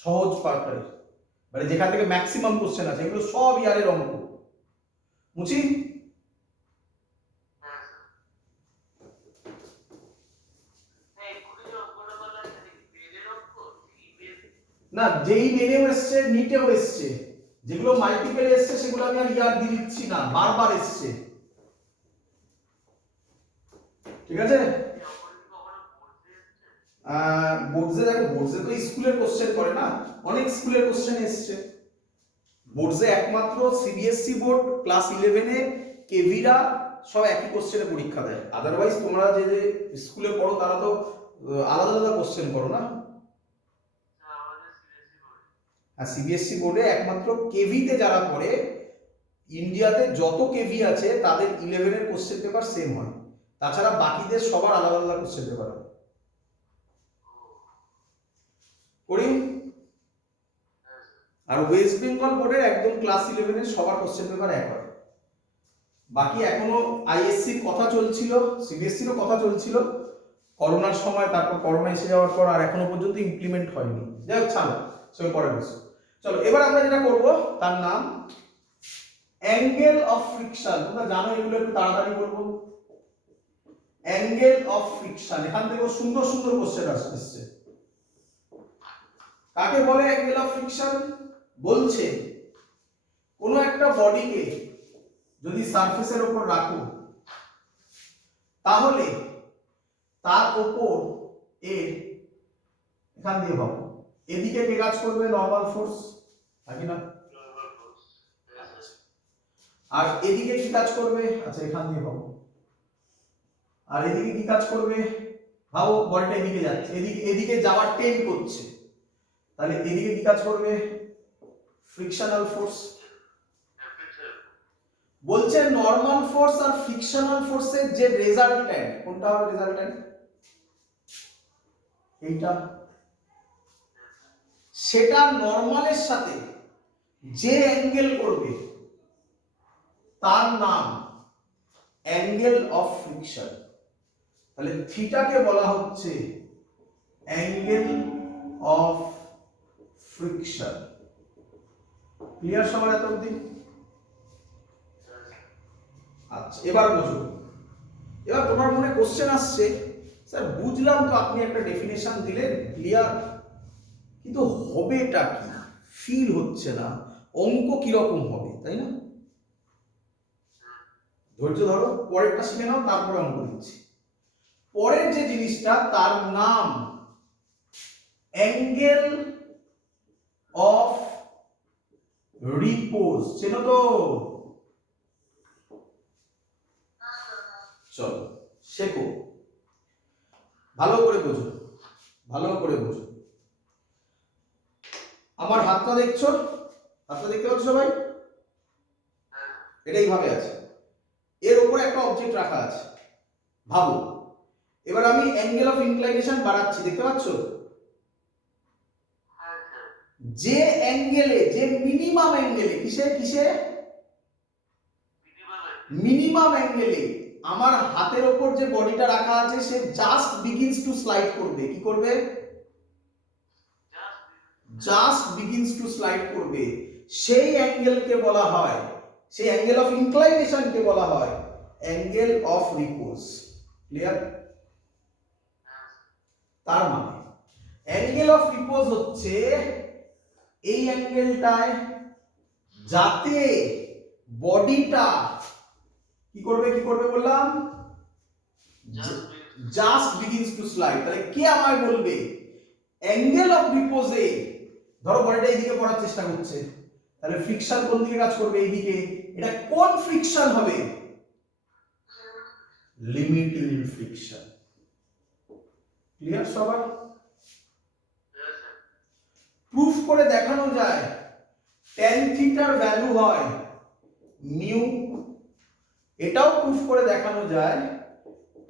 সহজ পার্টের, মানে যেখান থেকে ম্যাক্সিমাম কোশ্চেন আছে, এগুলো সব ইয়ারের অঙ্ক। মুচি না, যেই মেনেও এসছে নিটেও এসছে, যেগুলো মাল্টিপল এসছে সেগুলো আমি আর ইয়ার দিয়ে দিচ্ছি না, বারবার এসছে। ঠিক আছে? বোর্ডসে দেখো, বোর্ডসে তো স্কুলের কোশ্চেন করে না, অনেক স্কুলের কোশ্চেন এসছে। বোর্ডসে একমাত্র সিবিএসসি বোর্ড ক্লাস 11-এ কেভিরা সব একই কোশ্চেনে পরীক্ষা দেয়। আদারওয়াইজ তোমরা যে যে স্কুলে পড়ো তারা তো আলাদা আলাদা কোশ্চেন করো না। আর সিবিএসসি বোর্ডে একমাত্র কেভিতে যারা পড়ে, ইন্ডিয়াতে যত কেভি আছে তাদের 11-এর কোশ্চেন পেপার সেম হয়, তাছাড়া বাকিদের সবার আলাদা আলাদা কোশ্চেন পেপার হয়। করি। আর ওয়েস্ট বেঙ্গল বোর্ডের একদম ক্লাস 11-এর সবার কোশ্চেন পেপার এক হয়। বাকি এখনো আইএসসির কথা চলছিল, সিবিএসসিরও কথা চলছিল করোনার সময়, তারপর করোনা এসে যাওয়ার পর আর এখনো পর্যন্ত ইমপ্লিমেন্ট হয়নি। যাই হোক, ছাড়ো, সবাই পরে বসো। চলো এবার আমরা যেটা করব তার নাম অ্যাঙ্গেল অফ ফ্রিকশন। তোমরা জানো এগুলো, একটু তাড়াতাড়ি বলবো। অ্যাঙ্গেল অফ ফ্রিকশন, এখান থেকে সুন্দর সুন্দর কোশ্চেন আসছে। কাকে বলে অ্যাঙ্গেল অফ ফ্রিকশন? বলছে কোনো একটা বডিকে যদি সারফেসের উপর রাখো তাহলে তার উপর এর এখান দিয়ে ভাবো, এদিকে কে কাজ করবে? নরমাল ফোর্স, নাকি না? আর এদিকে কি কাজ করবে? আচ্ছা এখান দিয়ে ভাবো। আর এদিকে কি কাজ করবে? ভাবো বলটা এদিকে যাচ্ছে, এদিকে এদিকে যাওয়ার টেন করছে, তাহলে এদিকে কি কাজ করবে? Frictional force. বলছে নরমাল ফোর্স আর ফ্রিকশনাল ফোর্সের যে রেজাল্ট্যান্ট, কোনটা হবে রেজাল্ট্যান্ট? এইটা। সেটা নরমালের সাথে যে অ্যাঙ্গেল করবে তার নাম অ্যাঙ্গেল অফ ফ্রিকশন। তাহলে থিটাকে বলা হচ্ছে অ্যাঙ্গেল অফ ফ্রিকশন। ক্লিয়ার সবার এত অবধি? আচ্ছা এবার বুঝো। এবার তোমার মনে কোশ্চেন আসছে, স্যার বুঝলাম তো, আপনি একটা ডেফিনেশন দিলেন, ক্লিয়ার, কিন্তু হবেটা কি? ফিল হচ্ছে না, অঙ্ক কিরকম হবে, তাই না? ধৈর্য ধরো, পরেরটা শিখে নাও, তারপরে অঙ্ক দিচ্ছি। পরের যে জিনিসটা তার নাম অ্যাঙ্গেল অফ রিপোজ। চেনো তো? চলো শেখো, ভালো করে বোঝো, ভালো করে বোঝো। আমার হাতটা দেখছো? হাতটা দেখতে পাচ্ছ সবাই? এটা এইভাবে আছে, এর উপরে একটা অবজেক্ট রাখা আছে, ভাবো। এবার আমি অ্যাঙ্গেল অফ ইনক্লাইনেশন বাড়াচ্ছি, দেখতে পাচ্ছ? যে অ্যাঙ্গেলে, যে মিনিমাম অ্যাঙ্গেলে, কিসে কিসে? মিনিমাম অ্যাঙ্গেলে আমার হাতের ওপর যে বডিটা রাখা আছে সে জাস্ট বিগিনস টু স্লাইড করবে। কি করবে? জাস্ট বিগিনস টু স্লাইড করবে। সেই অ্যাঙ্গেলকে বলা হয়, সেই অ্যাঙ্গেল অফ ইনক্লাইনেশনকে বলা হয় অ্যাঙ্গেল অফ রিপোজ। ক্লিয়ার? তার মানে অ্যাঙ্গেল অফ রিপোজ হচ্ছে এই অ্যাঙ্গেলটায় যাতে বডিটা কি করবে? কি করবে বললাম? Just begins two slide. তাহলে কে আমায় বলবে অ্যাঙ্গেল অফ রিপোজে, ধরো বডিটা এইদিকে পড়ার চেষ্টা করছে, তাহলে ফ্রিকশন কোন দিকে কাজ করবে? এইদিকে। এটা কোন ফ্রিকশন হবে? Limiting friction. ক্লিয়ার সবার? প্রুফ করে দেখানো যায় tan থিটার ভ্যালু হয় মিউ। এটাও প্রুফ করে দেখানো যায়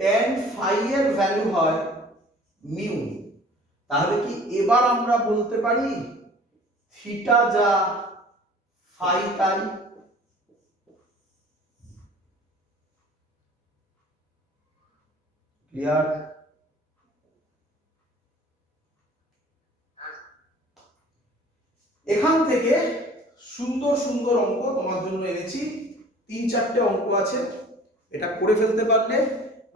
tan ফাই এর ভ্যালু হয় মিউ। তাহলে কি এবার আমরা বলতে পারি থিটা যা ফাই তাই? ক্লিয়ার? এখান থেকে সুন্দর সুন্দর অঙ্ক তোমার জন্য এনেছি, 3-4টে অঙ্ক আছে। এটা করে ফেলতে পারলে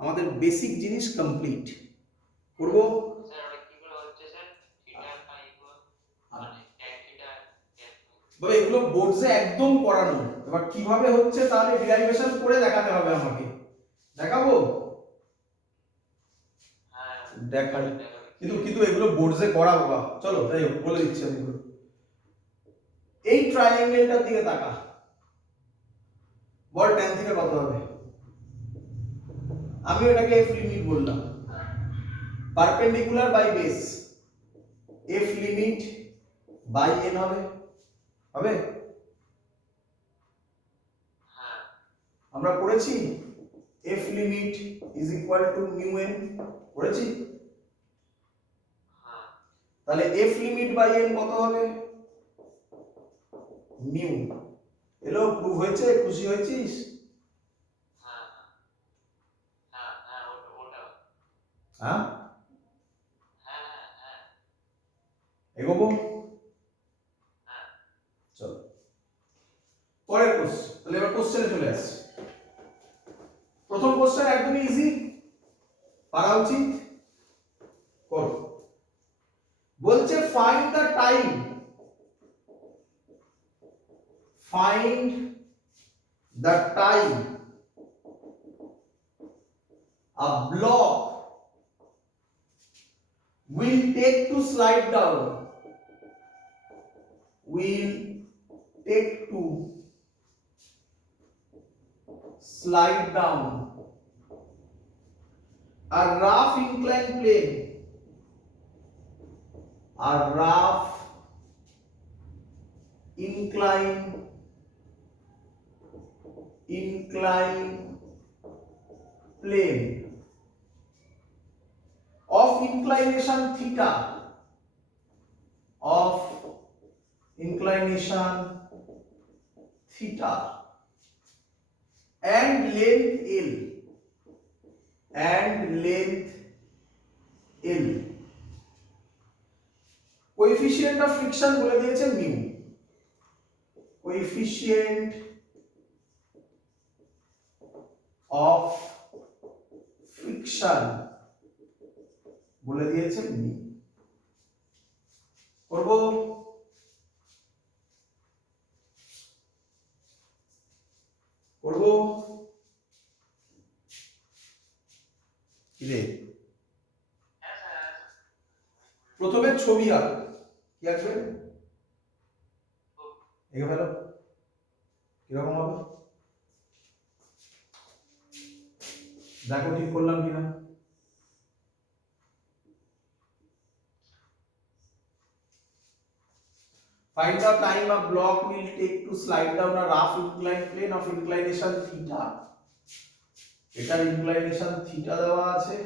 আমাদের বেসিক জিনিস কমপ্লিট। করব? তবে এগুলো বোর্ডসে একদম করানো, এবার কিভাবে হচ্ছে তাহলে ডেরিভেশন করে দেখাতে হবে আমাকে। দেখাবো? দেখাই, কিন্তু কিন্তু এগুলো বোর্ডসে করা বাবা। চলো তাই বলে দিচ্ছি আমি এগুলো। এই ট্রায়াঙ্গেলটার দিকে তাকা, বল tan থিটা কত হবে? আমি এটাকে f লিমিট বললাম, perpendicular by base, f limit by n হবে, হবে? হ্যাঁ আমরা পড়েছি f limit is equal to mu n, পড়েছি? হ্যাঁ তাহলে f লিমিট বাই n কত হবে? মিউ। এলো, প্রুভ হয়েছে? খুশি হয়েছিস? হ্যাঁ হ্যাঁ হ্যাঁ ওটা হ্যাঁ, হ্যাঁ হ্যাঁ এগোবো? হ্যাঁ চলো পরের কোশ্চেন। তাহলে এবার কোশ্চেনে চলে আসছি। প্রথম কোশ্চেন একদমই ইজি, পারা উচিত, করো। বলছে find the time, find the time a block will take to slide down, will take to slide down a rough inclined plane, a rough inclined plane of inclination theta, of inclination theta and length L, and length L, coefficient of friction বলে দিয়েছে mu, coefficient of friction বলে দিয়েছে mu. করব? করব কি রে? হ্যাঁ sir প্রথমে ছবি আঁক, কি আঁকবে? এঁকে ফেলো, কিরকম হবে দেখো, ঠিক করলাম কিনা। Find the time a block will take to slide down a rough inclined plane of inclination theta, এটার inclination theta দেওয়া আছে,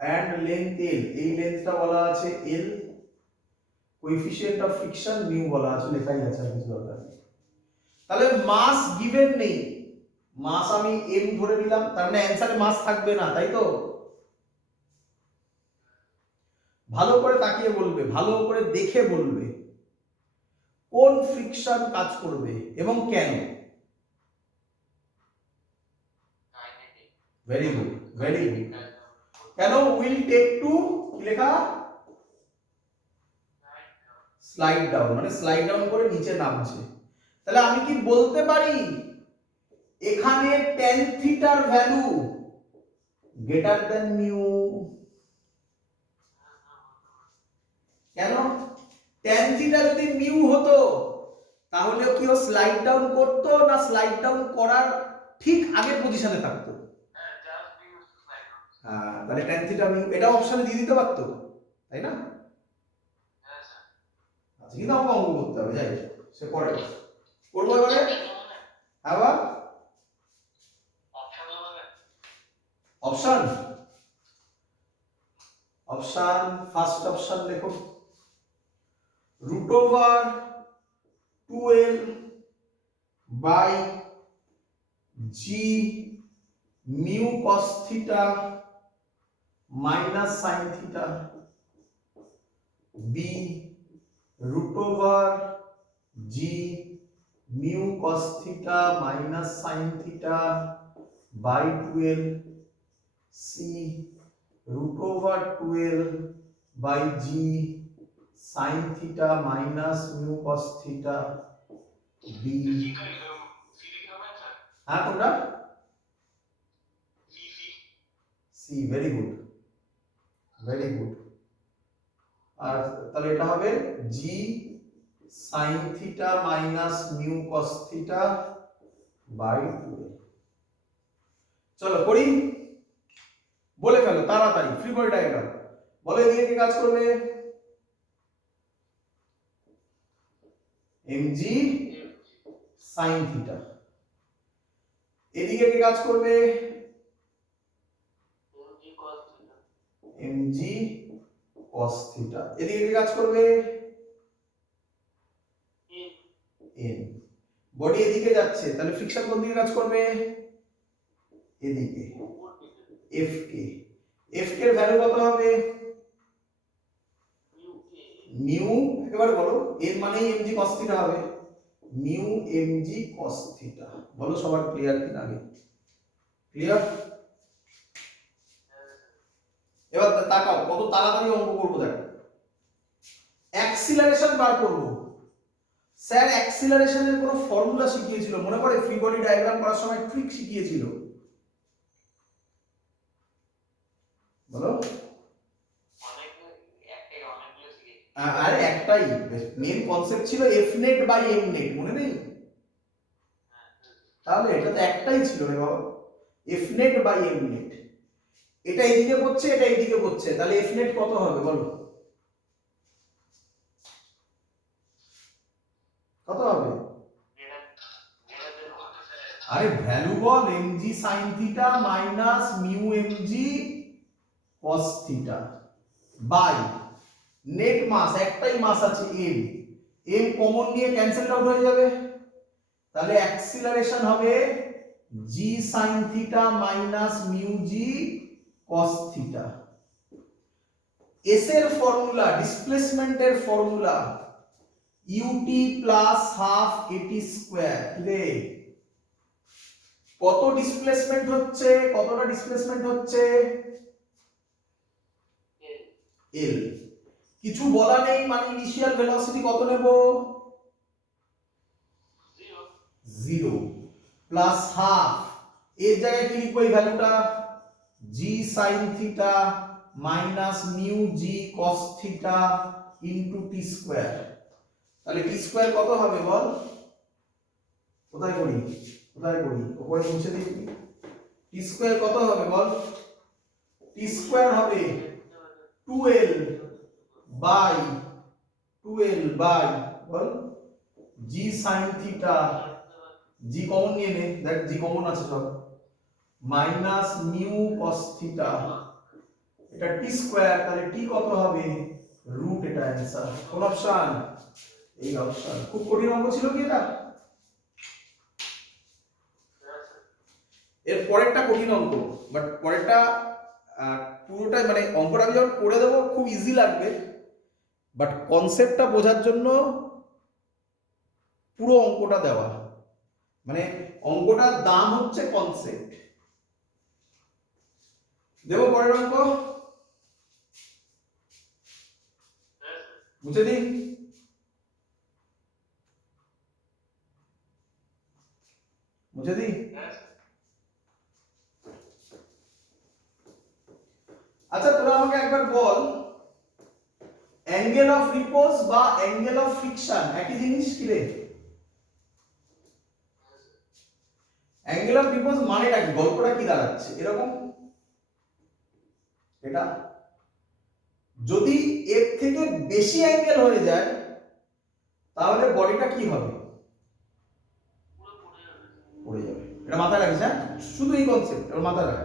and length L, এই লেন্থটা বলা আছে L, coefficient of friction mu বলা আছে, লেখাই আছে, আর কিছু দরকার নেই। তাহলে মাস গিভেন নেই, মাস আমি m ধরে নিলাম, তার মানে অ্যানসারে মাস থাকবে না, তাই তো? ভালো করে তাকিয়ে বলবে, ভালো করে দেখে বলবে কোন ফ্রিকশন কাজ করবে এবং কেন। Kinetic very good, very good. কেন? উইল টেক টু, কি লেখা? স্লাইড ডাউন, মানে স্লাইড ডাউন করে নিচে নামছে। তাহলে আমি কি বলতে পারি এখানে tan থিটার ভ্যালু গ্রেটার দ্যান মিউ? কেন? tan থিটা যদি মিউ হতো তাহলে কি ও স্লাইড ডাউন করতো, না স্লাইড ডাউন করার ঠিক আগের পজিশনে থাকতো? হ্যাঁ জাস্ট বিউ স্লাইড হ্যাঁ, তাহলে tan থিটা মিউ এটা অপশনে দিয়ে দিতে পারতো, তাই না? হ্যাঁ স্যার আচ্ছা, কিন্তু আমাকে অঙ্ক করতে হবে, যাই সে পরে করবো। এবারে আবার অপশন হবে অপশন, অপশন ফার্স্ট অপশন দেখো, root over 2l by G mu cos theta minus sine theta, B root over G mu cos theta minus sine theta by 12, C root over 12 by g sin theta minus mu cos theta, b, হ্যাঁ কোনটা? C, very good, very good. আর তাহলে এটা হবে g sine theta minus mu cos theta by 2l। চলো করি, বলে ফেলো তাড়াতাড়ি, ফ্রি বডি ডায়াগ্রাম বলো। এদিকে কি কাজ করবে? mg sine theta. এদিকে কি কাজ করবে? mg cos theta. এদিকে কি কাজ করবে? n। বডি এদিকে যাচ্ছে, তাহলে ফ্রিকশন কোন দিকে কাজ করবে? এদিকে, fk। fk এর ভ্যালু কত হবে? মিউ, একেবারে বলো, n মানেই mg cos থিটা হবে, মিউ mg cos থিটা। বলো সবার ক্লিয়ার কিনা আগে? ক্লিয়ার? এবার তাকাও কত তাড়াতাড়ি অঙ্ক করব দেখো। অ্যাক্সিলারেশন বার করব। স্যার অ্যাক্সিলারেশনের কোনো ফর্মুলা শিখিয়েছিল, মনে পড়ে? ফ্রি বডি ডায়াগ্রাম করার সময় ট্রিক শিখিয়েছিল, বলো। আরে একটাই, মেন কনসেপ্ট ছিল F net by M net, মনে নেই? তাহলে এটা তো একটাই ছিল রে বাবা, F net by M net. এটা এইদিকে পড়ছে, এটা এইদিকে পড়ছে, তাহলে এফ নেট কত হবে বলো? কত হবে? আরে ভ্যালু বল, mg sin theta minus mu mg cos theta by net mass, একটাই মাস আছে m, m কমন নিয়ে ক্যান্সেল আউট হয়ে যাবে, তাহলে অ্যাক্সিলারেশন হবে g sin theta minus mu g cos theta. s এর ফর্মুলা, ডিসপ্লেসমেন্টের formula ut plus half at square. রে কত ডিসপ্লেসমেন্ট হচ্ছে? কতটা ডিসপ্লেসমেন্ট হচ্ছে? l। কিছু বলা নেই মানে ইনিশিয়াল ভেলোসিটি কত নেব? 0 প্লাস হাফ, এর জায়গায় কি লিখবো এই ভ্যালুটা? g sin theta minus mu g cos theta into t square. তাহলে t স্কয়ার কত হবে বল? কোথায় করি, কোথায় করি, উপরে মুছে দিই। t স্কয়ার কত হবে বল? t স্কয়ার হবে 2l বাই 2l বাই বল g sin theta, g common নিয়ে নে, দেখ g কমন আছে সব, মাইনাস মিউ cos থিটা। এটা t স্কয়ার, তাহলে t কত হবে? রুট। এটা অ্যানসার। কোন অপশন? এই অপশন। খুব কঠিন অঙ্ক ছিল কি এটা? এর পরেরটা কঠিন অঙ্ক, বাট পরেরটা পুরোটাই মানে অঙ্কটা আমি যখন করে দেবো খুব ইজি লাগবে, বাট কনসেপ্টটা বোঝার জন্য পুরো অঙ্কটা দেওয়া, মানে অঙ্কটার দাম হচ্ছে কনসেপ্ট। দেবো পরের অঙ্ক, মুছে দিই। মুছে দিই। আচ্ছা তোরা আমাকে একবার বল, অ্যাঙ্গেল অফ রিপোজ বা অ্যাঙ্গেল অফ ফ্রিকশন একই জিনিস কি রে? অ্যাঙ্গেল অফ রিপোজ মানেটা কি, গল্পটা কি দাঁড়াচ্ছে এরকম? এটা যদি এর থেকে বেশি অ্যাঙ্গেল হয়ে যায় তাহলে বডিটা কি হবে? পড়ে যাবে। এটা মাথায় রাখিস, হ্যাঁ, শুধু এই কনসেপ্ট এটা মাথায় রাখ।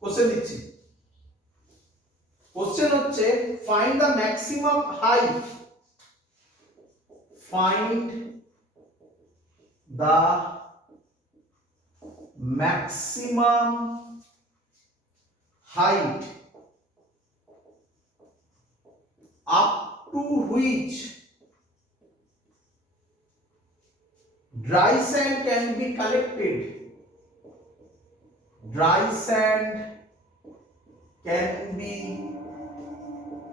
কোশ্চেন দিচ্ছি, কোশ্চেন হচ্ছে find the maximum height, find the maximum height up to which dry sand can be collected, dry sand can be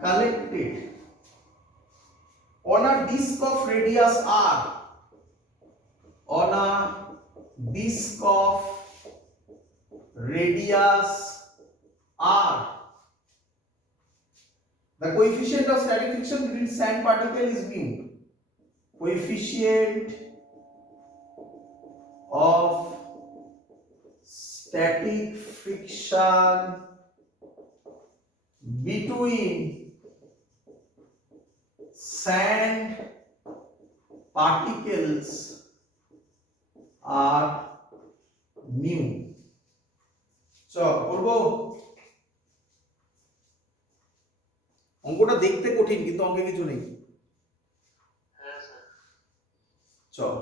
collected on a disc of radius r, on a disc of radius r. The coefficient of static friction between sand particle is mu. coefficient of static friction between sand particles are mu. করবো অঙ্কটা দেখতে কঠিন কিন্তু অঙ্কে কিছু নেই। হ্যাঁ sir. চল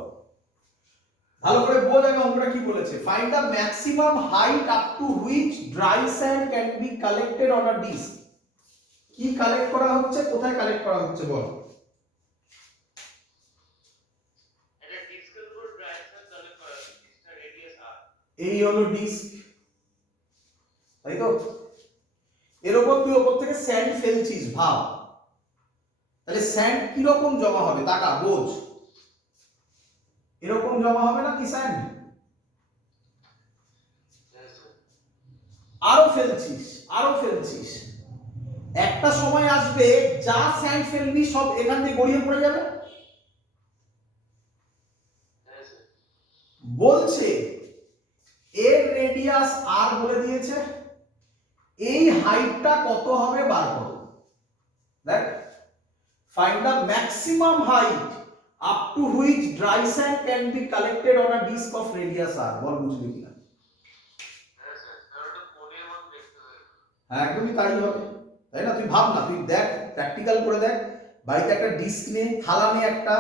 ভালো করে বোঝ আগে অঙ্কটা কি বলেছে। Find the maximum height up to which dry sand can be collected on a disc. কি কালেক্ট করা হচ্ছে, কোথায় কালেক্ট করা হচ্ছে বল। এটা ডিস্কের উপর ড্রাই স্যান্ড কালেক্ট করা আছে, ডিস্কটার রেডিয়াস r। এই হলো ডিস্ক, তাই তো। এর উপর তুই উপর থেকে স্যান্ড ফেলছিস, ভাব তাহলে স্যান্ড কি রকম জমা হবে, তাকা বোঝ। এরকম জমা হবে না কি স্যান্ড? আরো ফেলছিস, আরো ফেলছিস, একটা সময় আসবে যা স্যান্ড ফেলবি সব এখান থেকে গড়িয়ে পড়ে যাবে। বলছে এর রেডিয়াস আর বলে দিয়েছে, এই হাইটটা কত হবে বার করো। দেখ, find the maximum height up to which dry sand can be collected on a disc of radius R. বল বুঝলি কিনা? হ্যাঁ একদমই তাই হবে, তাই না? তুই ভাব না, তুই দেখ, প্র্যাকটিক্যাল করে দেখ। বাড়িতে একটা ডিস্ক নে, থালা নে একটা,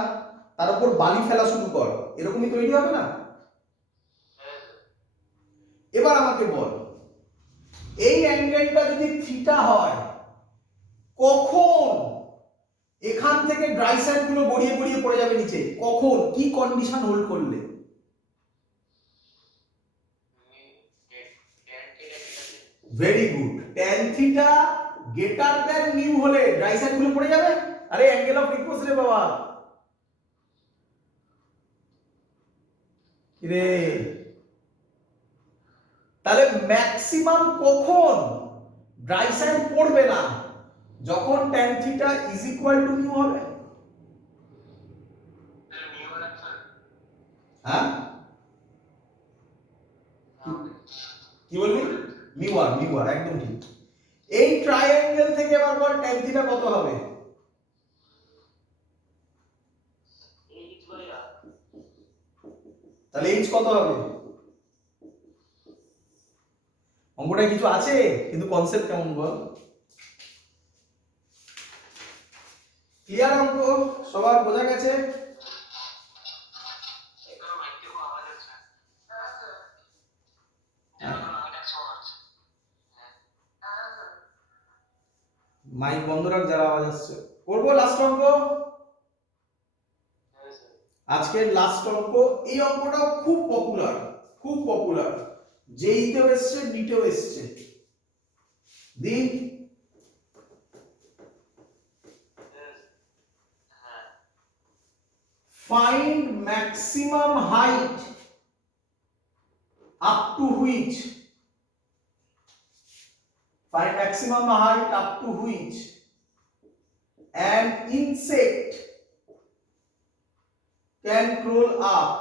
তার উপর বালি ফেলা শুরু কর, এরকমই তৈরি হবে না? এবার আমাকে বল, এই অ্যাঙ্গেলটা যদি থিটা হয়, কখন এখান থেকে ড্রাই স্যান্ড গুলো গড়িয়ে গড়িয়ে পড়ে যাবে নিচে? কখন, কি কন্ডিশন হোল্ড করলে? Very good, tan theta greater than mu হলে ড্রাই স্যান্ড গুলো পড়ে যাবে। আরে অ্যাঙ্গেল অফ রিপোজ রে বাবা, কি রে? তাহলে ম্যাক্সিমাম কখন ড্রাই স্যান্ড পড়বে না? যখন tan theta is equal to mu হবে। হ্যাঁ কি বলবি? মিউ আর, একদম ঠিক। এই ট্রায়াঙ্গেল থেকে এবার বল tan থিটা কত হবে? তাহলে h কত হবে? অঙ্কটা কিছু আছে কিন্তু কনসেপ্ট কেমন বল? ক্লিয়ার অঙ্ক সবার বোঝা গেছে? মাইক বন্ধ রাখ, যারা আওয়াজ আসছে। করবো লাস্ট অঙ্ক, আজকের লাস্ট অঙ্ক। এই অঙ্কটাও খুব পপুলার, খুব পপুলার, জেইতেও এসছে, নিটেও এসছে। দিন find maximum height up to which an insect can crawl up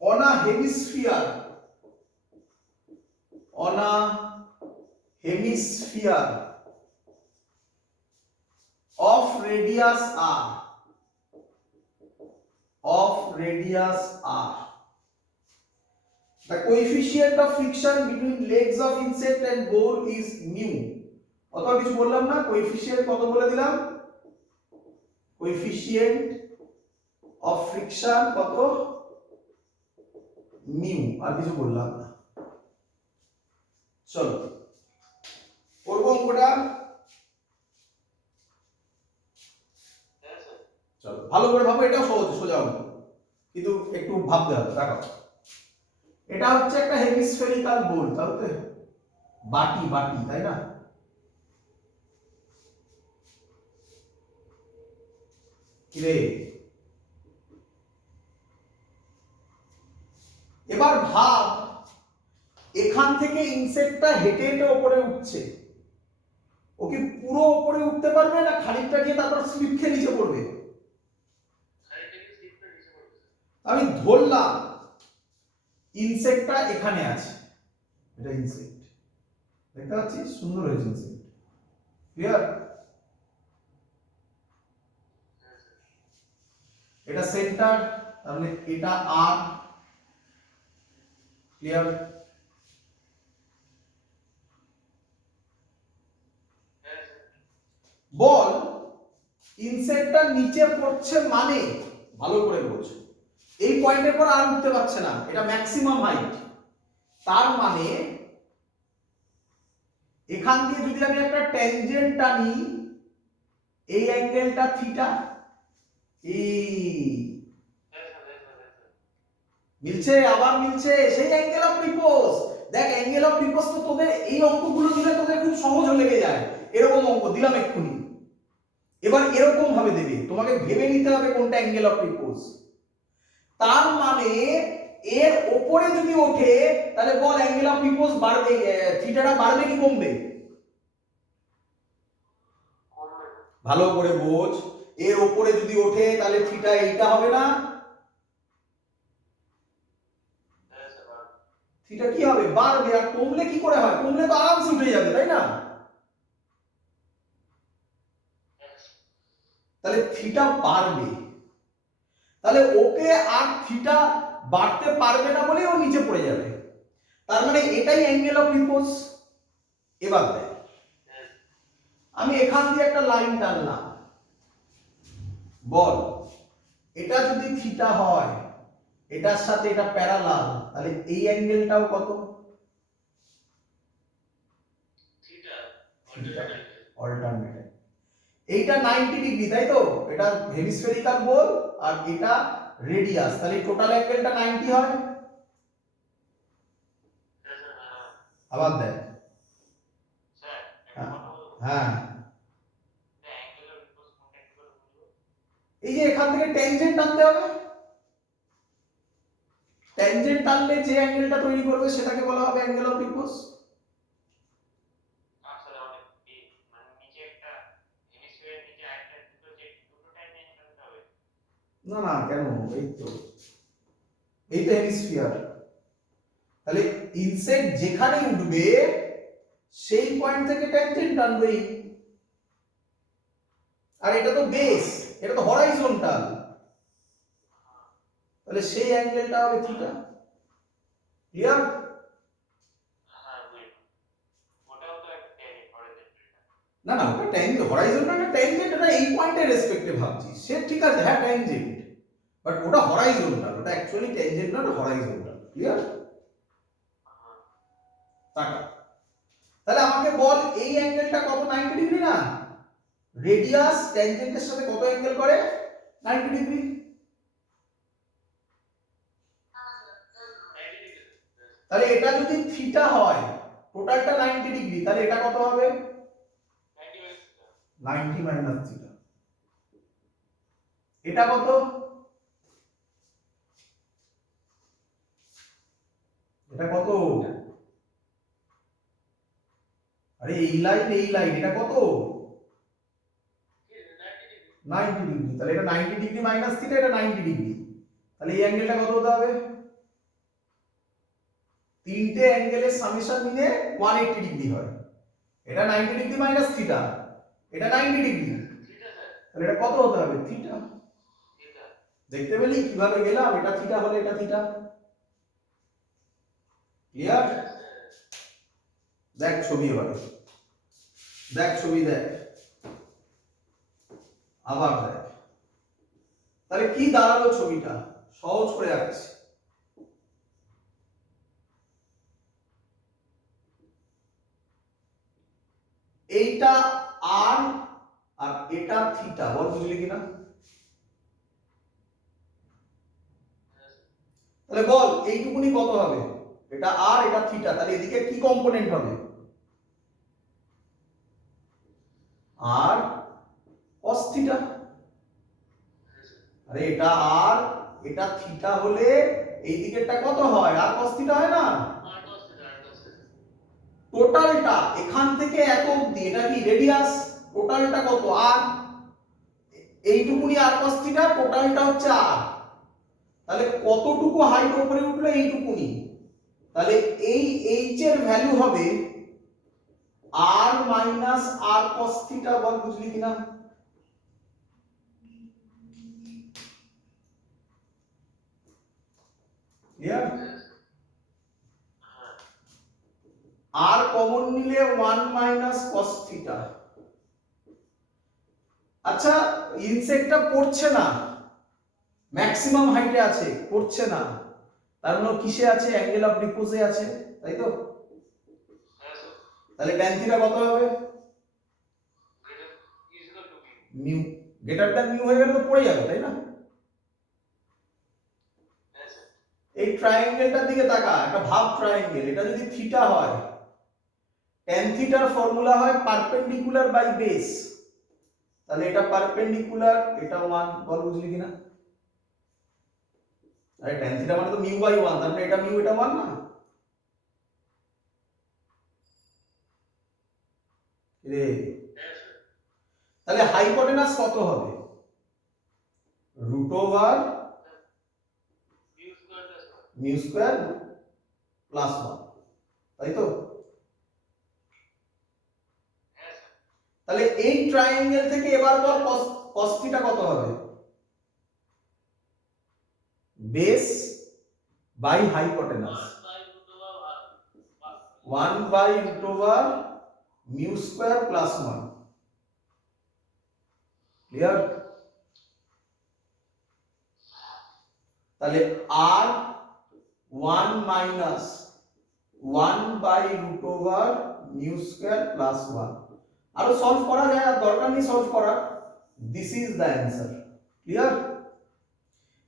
on a hemisphere of radius r. The coefficient of friction between legs of insect and bore is mu. কত কিছু বললাম না? Coefficient কত বলে দিলাম? কোএফিসিয়েন্ট অফ ফ্রিকশন কত? Mu, আর কিছু বললাম না। চলো করব অঙ্কটা। চলো ভালো করে ভাবো, এটাও সহজ, সোজা অঙ্ক কিন্তু একটু ভাবতে হবে। দেখো, এটা হচ্ছে একটা হেমিস্ফেরিক্যাল বোল, তাহলে বাটি, তাই না? কিরে, এবার ভাব, এখান থেকে ইনসেক্টটা হেঁটে হেঁটে উপরে উঠছে, ও কি পুরো উপরে উঠতে পারবে না খানিকটা গিয়ে তারপর স্লিপ খেয়ে নিচে পড়বে? আমি ধরলাম ইনসেক্টটা এখানে আছে, এটা ইনসেক্ট, দেখতে পাচ্ছিস সুন্দর হয়েছে ইনসেক্ট, ক্লিয়ার? এটা সেন্টার, তাহলে এটা আর, ক্লিয়ার? বল ইনসেক্টটা নিচে পড়ছে মানে, ভালো করে বোঝো, এই পয়েন্টের পর আর উঠতে পারছে না, এটা ম্যাক্সিমাম হাইট, তার মানে এখান দিয়ে যদি আমি একটা ট্যানজেন্ট টানি, এই অ্যাঙ্গেলটা থিটা, মিলছে? আবার মিলছে, সেই অ্যাঙ্গেল অফ রিপোজ। দেখ অ্যাঙ্গেল অফ রিপোজ তো তোদের এই অঙ্কগুলো দিলে তোদের খুব সহজ লেগে যায়, এরকম অঙ্ক দিলাম এক্ষুনি, এবার এরকম ভাবে দেবে, তোমাকে ভেবে নিতে হবে কোনটা অ্যাঙ্গেল অফ রিপোজ। তার মানে এর উপরে যদি ওঠে তাহলে বল অ্যাঙ্গেল অফ রিপোজ বাড়বে, থিটাটা বাড়বে কি কমবে? ভালো করে বোঝ, এর উপরে যদি ওঠে তাহলে থিটা এইটা হবে না, থিটা কি হবে? বাড়বে। আর কমলে কি করে হয়? কমলে তো আরামসে উঠে যাবে, তাই না? তাহলে থিটা বাড়বে, তাহলে ওকে আর থিটা বাড়তে পারবে না বলেই ও নিচে পড়ে যাবে, তার মানে এটাই অ্যাঙ্গেল অফ রিপোজ। এবার দেখ আমি এখান দিয়ে একটা লাইন টানলাম, বল এটা যদি থিটা হয়, এটার সাথে এটা প্যারালাল, তাহলে এই অ্যাঙ্গেলটাও কত? অল্টারনেট। এইটা 90 ডিগ্রি, তাই তো? এটা হেমিস্ফেরিক্যাল বল আর এটা রেডিয়াস, তাহলে টোটাল অ্যাঙ্গেলটা 90 হয়। আবার দেখ, হ্যাঁ এই যে এখান থেকে ট্যানজেন্ট টানতে হবে, ট্যানজেন্ট টানলে যে অ্যাঙ্গেলটা তৈরি করবে সেটাকে বলা হবে অ্যাঙ্গেল অফ রিপোজ। না না কেন, এই তো হেমিস্ফিয়ার, তাহলে ইনসেক্ট যেখানে উঠবে সেই পয়েন্ট থেকে ট্যানজেন্ট টানবেই, আর এটা তো বেস, এটা তো হরাইজন্টাল, তাহলে সেই অ্যাঙ্গেলটা হবে থিটা, ক্লিয়ার? না না ওটা ট্যানজেন্ট, হরাইজন্টাল না ট্যানজেন্ট, এটা এই পয়েন্টের রেসপেক্টে ভাবছি, সে ঠিক আছে, হ্যাঁ ট্যানজেন্ট, বাট ওটা হরাইজন্টাল, ওটা অ্যাকচুয়ালি ট্যানজেন্ট না, ওটা হরাইজন্টাল, ক্লিয়ার? টাটা। তাহলে আমাকে বল এই অ্যাঙ্গেলটা কত? 90 ডিগ্রি না? রেডিয়াস ট্যানজেন্টের সাথে কত অ্যাঙ্গেল করে? 90 ডিগ্রি। তাহলে এটা যদি থিটা হয়, টোটালটা 90 ডিগ্রি, তাহলে এটা কত হবে? 90 মাইনাস থিটা। এটা কত? এটা কত? আরে এই লাইন এটা কত? 90 ডিগ্রি, তাহলে এটা 90 ডিগ্রি মাইনাস থিটা, এটা 90 ডিগ্রি, তাহলে এই অ্যাঙ্গেলটা কত হতে হবে? তিনটে অ্যাঙ্গেলের সামেশন মিলে 180 ডিগ্রি হয়, এটা 90 ডিগ্রি মাইনাস থিটা, এটা 90 ডিগ্রি, তাহলে এটা কত হতে হবে? থিটা। দেখতে পেলি কিভাবে গেলাম, এটা থিটা হলে এটা থিটা, ক্লিয়ার? দেখ ছবি, এবারে দেখ ছবি, দেখ আবার দেখ, তাহলে কি দাঁড়ালো ছবিটা? সহজ করে যাচ্ছে, এইটা আর আর এটা থিটা, বল বুঝলি কিনা? তাহলে বল এইটুকুনি কত হবে? এটা আর এটা থিটা, তাহলে এদিকে কি কম্পোনেন্ট হবে? আর cos থিটা। আরে এটা আর এটা থিটা হলে এই দিকেরটা কত হয়? আর cos থিটা হয় না? টোটালটা এখান থেকে এত অবধি এটা কি রেডিয়াস, টোটালটা কত আর, এইটুকুনি আর cos থিটা, টোটালটা হচ্ছে আর, তাহলে কতটুকু হাইট উপরে উঠলো এইটুকুনি, তাহলে এই h এর ভ্যালু হবে r minus r cos theta, বল বুঝলি কিনা? ক্লিয়ার? আর কমন নিলে 1 মাইনাস cos থিটা। আচ্ছা ইনসেক্টটা পড়ছে না, ম্যাক্সিমাম হাইটে আছে, পড়ছে না, তার মানে কিসে আছে, অ্যাঙ্গেল অফ রিপোজে আছে, তাই তো? তাহলে tan থিটা কত হবে? মিউ, গ্রেটার দ্যান মিউ হয়ে গেলে তো পড়ে যাবে, তাই না? এই ট্রায়াঙ্গেলটার দিকে তাকা, একটা ভাব ট্রায়াঙ্গেল, এটা যদি থিটা হয়, tan থিটার ফর্মুলা হয় পারপেন্ডিকুলার বাই বেস, তাহলে এটা পারপেন্ডিকুলার, এটা 1, বল বুঝলি কিনা? আরে tan থিটা মানে তো মিউ বাই 1, তার মানে এটা মিউ এটা 1 না রে? তাহলে হাইপোটেনাস কত হবে? Root over mu square plus 1, তাই তো? তাহলে এই ট্রায়াঙ্গেল থেকে এবার বল cos থিটা কত হবে? Base by hypotenuse, 1 by root over mu square plus 1। Clear? তাহলে আর 1 minus 1 by root over mu square plus 1। আরো সলভ করা যায়, আর দরকার নেই সলভ করার, this is the answer. Clear?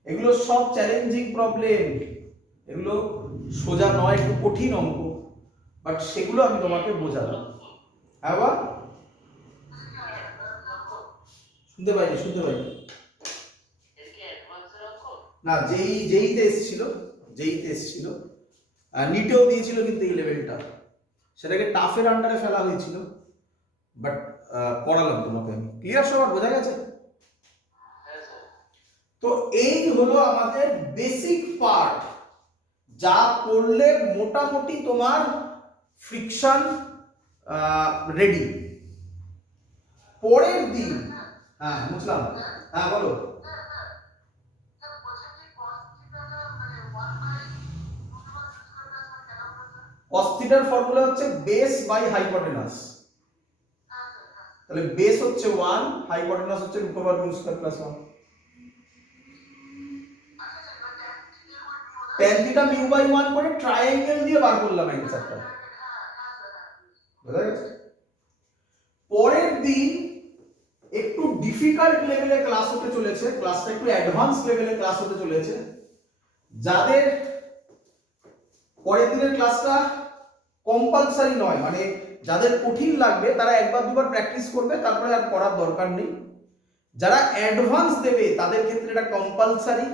এগুলো সব চ্যালেঞ্জিং প্রবলেম, এগুলো সোজা নয়, একটু কঠিন অঙ্ক, বাট সেগুলো আমি তোমাকে বোঝালাম। হ্যাঁ বা শুনতে পাইনি, শুনতে পাইনি না, যেইতে এসেছিল, যেইতে এসেছিল, আর নিটেও দিয়েছিল কিন্তু এই লেভেলটা, সেটাকে টাফের আন্ডারে ফেলা হয়েছিল, বাট পড়ালাম তোমাকে আমি। ক্লিয়ার? সবার বোঝা গেছে? তো এই হলো আমাদের বেসিক পার্ট, যা করলে মোটামুটি তোমার ফ্রিকশন রেডি। পরের দিন, হ্যাঁ বুঝলাম, হ্যাঁ বলো। cos থিটার ফর্মুলা হচ্ছে বেস বাই হাইপোটেনাস, তাহলে বেস হচ্ছে 1, হাইপোটেনাস হচ্ছে root over mu square plus 1। tan theta mu by 1 করে ট্রায়াঙ্গেল দিয়ে বার করলাম অ্যানসারটা, বুঝা গেছে? পরের দিন একটু ডিফিকাল্ট লেভেলে ক্লাস হতে চলেছে, ক্লাসটা একটু অ্যাডভান্স লেভেলে ক্লাস হতে চলেছে। যাদের পরের দিনের ক্লাসটা কম্পালসারি নয়, মানে যাদের কঠিন লাগবে তারা একবার দুবার প্র্যাকটিস করবে, তারপরে আর পড়ার দরকার নেই। যারা অ্যাডভান্স দেবে তাদের ক্ষেত্রে এটা কম্পালসারি,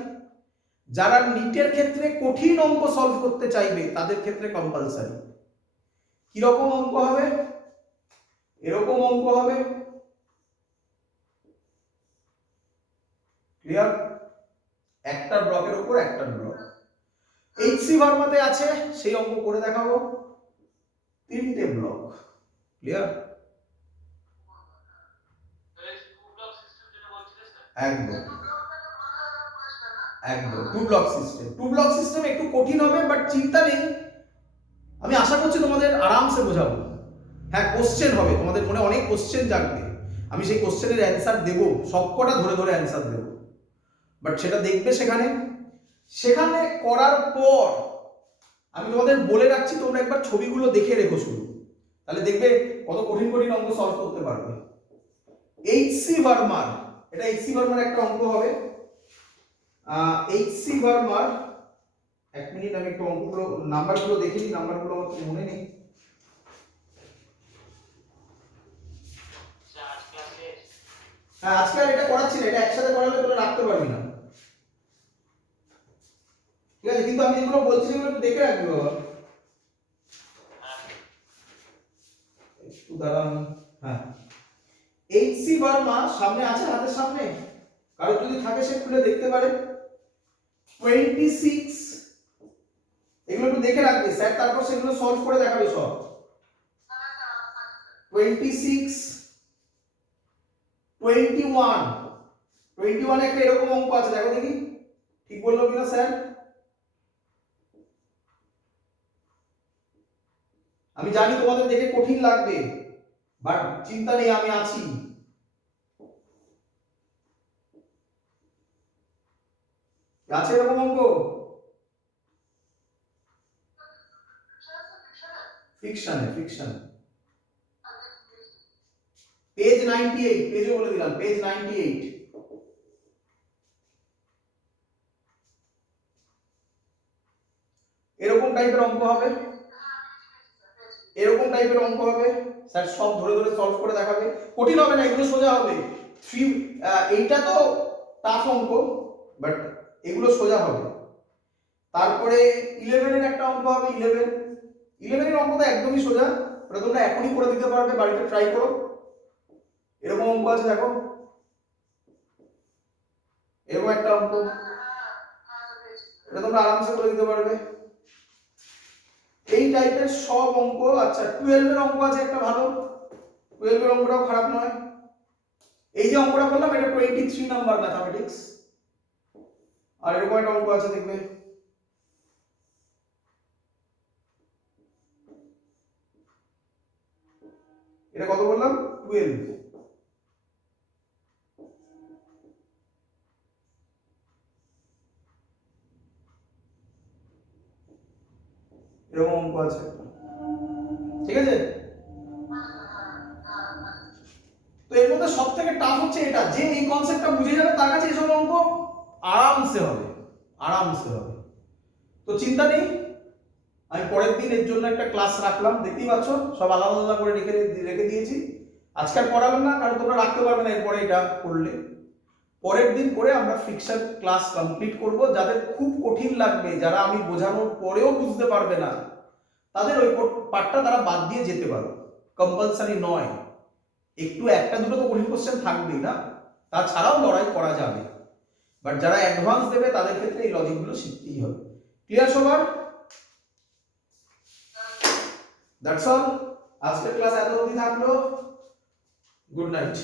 যারা নিটের ক্ষেত্রে কঠিন অঙ্ক সলভ করতে চাইবে তাদের ক্ষেত্রে কম্পালসারি। কিরকম অঙ্ক হবে? এরকম অঙ্ক হবে। ক্লিয়ার? একটা ব্লকের উপর একটা ব্লক, এইচসি ভার্মাতে আছে, সেই অঙ্ক করে দেখাবো, 3টে ব্লক। ক্লিয়ার? একদম একদম 2 ব্লক সিস্টেম। 2 ব্লক সিস্টেম একটু কঠিন হবে, বাট চিন্তা নেই, আমি আশা করছি তোমাদের আরামসে বোঝাবো। হ্যাঁ কোশ্চেন হবে, তোমাদের মনে অনেক কোশ্চেন জাগবে, আমি সেই কোশ্চেনের অ্যান্সার দেবো, সবকটা ধরে ধরে অ্যান্সার দেবো, বাট সেটা দেখবে সেখানে। সেখানে করার পর আমি তোমাদের বলে রাখছি, তোমরা একবার ছবিগুলো দেখে রেখো শুরু, তাহলে দেখবে কত কঠিন কঠিন অঙ্ক সলভ করতে পারবে। এইচসি ভার্মার, এটা এইচসি ভার্মার একটা অঙ্ক হবে। এইচসি ভার্মার, এক মিনিট আমি একটু অঙ্কগুলো নাম্বারগুলো দেখে নিই, নাম্বারগুলো আমার মনে নেই। হ্যাঁ আজকে আর এটা করাচ্ছি না, এটা একসাথে করালে তোরা রাখতে পারবি না, ঠিক আছে? কিন্তু আমি যেগুলো বলছি সেগুলো একটু দেখে রাখবি বাবা। দাঁড়ান, হ্যাঁ এইচসি ভার্মা সামনে আছে হাতের সামনে, কারো যদি থাকে সে খুলে দেখতে পারে। 26 এগুলো একটু দেখে রাখবে স্যার, তারপর সেগুলো সলভ করে দেখাবে সব। 26 21 21 একটা এরকম অঙ্ক আছে, দেখো দেখি ঠিক বললো কিনা স্যার। আমি জানি তোমাদের দেখে কঠিন লাগবে, বাট চিন্তা নেই, আমি আছি। আছে এরকম অঙ্ক? ফিকশনে পেজ 98, পেজও বলে দিলাম, পেজ 98। এরকম টাইপের অঙ্ক হবে, এরকম টাইপের অঙ্ক হবে স্যার, সব ধরে ধরে সলভ করে দেখাবে। কঠিন হবে না, এগুলো সোজা হবে। এইটা তো টাফ অঙ্ক, বাট এগুলো সোজা হবে। তারপরে 11 এর একটা অঙ্ক হবে, 11 এর অঙ্ক তো একদমই সোজা, ওটা তোমরা এখনই করে দিতে পারবে, বাড়িতে ট্রাই করো। এরকম অঙ্ক আছে দেখো, এরকম একটা অঙ্ক, এটা তোমরা আরামসে করে দিতে পারবে। এই টাইপের সব অঙ্ক। আচ্ছা 12 এর অঙ্ক আছে একটা ভালো, 12 এর অঙ্কটাও খারাপ নয়। এই যে অঙ্কটা বললাম এটা 23 নাম্বার ম্যাথমেটিক্স। আর এরকম একটা অঙ্ক আছে দেখবে, এটা কত বললাম 12। এরকম অঙ্ক আছে, ঠিক আছে। তো এর মধ্যে সব থেকে টাফ হচ্ছে এটা, যে এই কনসেপ্টটা বুঝে যাবে তার কাছে এসব অঙ্ক আরামসে হবে, আরামসে হবে। তো চিন্তা নেই, আমি পরের দিন এর জন্য একটা ক্লাস রাখলাম, দেখতেই পাচ্ছ সব আলাদা আলাদা করে রেখে দিয়েছি। আজকে আর পড়াবেন না, কারণ তোমরা রাখতে পারবে না এরপরে এটা করলে। পরের দিন করে আমরা ফিকশন ক্লাস কমপ্লিট করব। যাদের খুব কঠিন লাগবে, যারা আমি বোঝানোর পরেও বুঝতে পারবে না, তাদের ওই পার্টটা তারা বাদ দিয়ে যেতে পারো, কম্পালসারি নয়। একটু একটা দুটো তো কঠিন কোশ্চেন থাকবেই না, তাছাড়াও লড়াই করা যাবে। বাট যারা অ্যাডভান্স দেবে তাদের ক্ষেত্রে এই লজিকগুলো শিখতেই হবে। ক্লিয়ার সবার? দ্যাটস অল, আজকের ক্লাস এত অবধি থাকলো। Good night.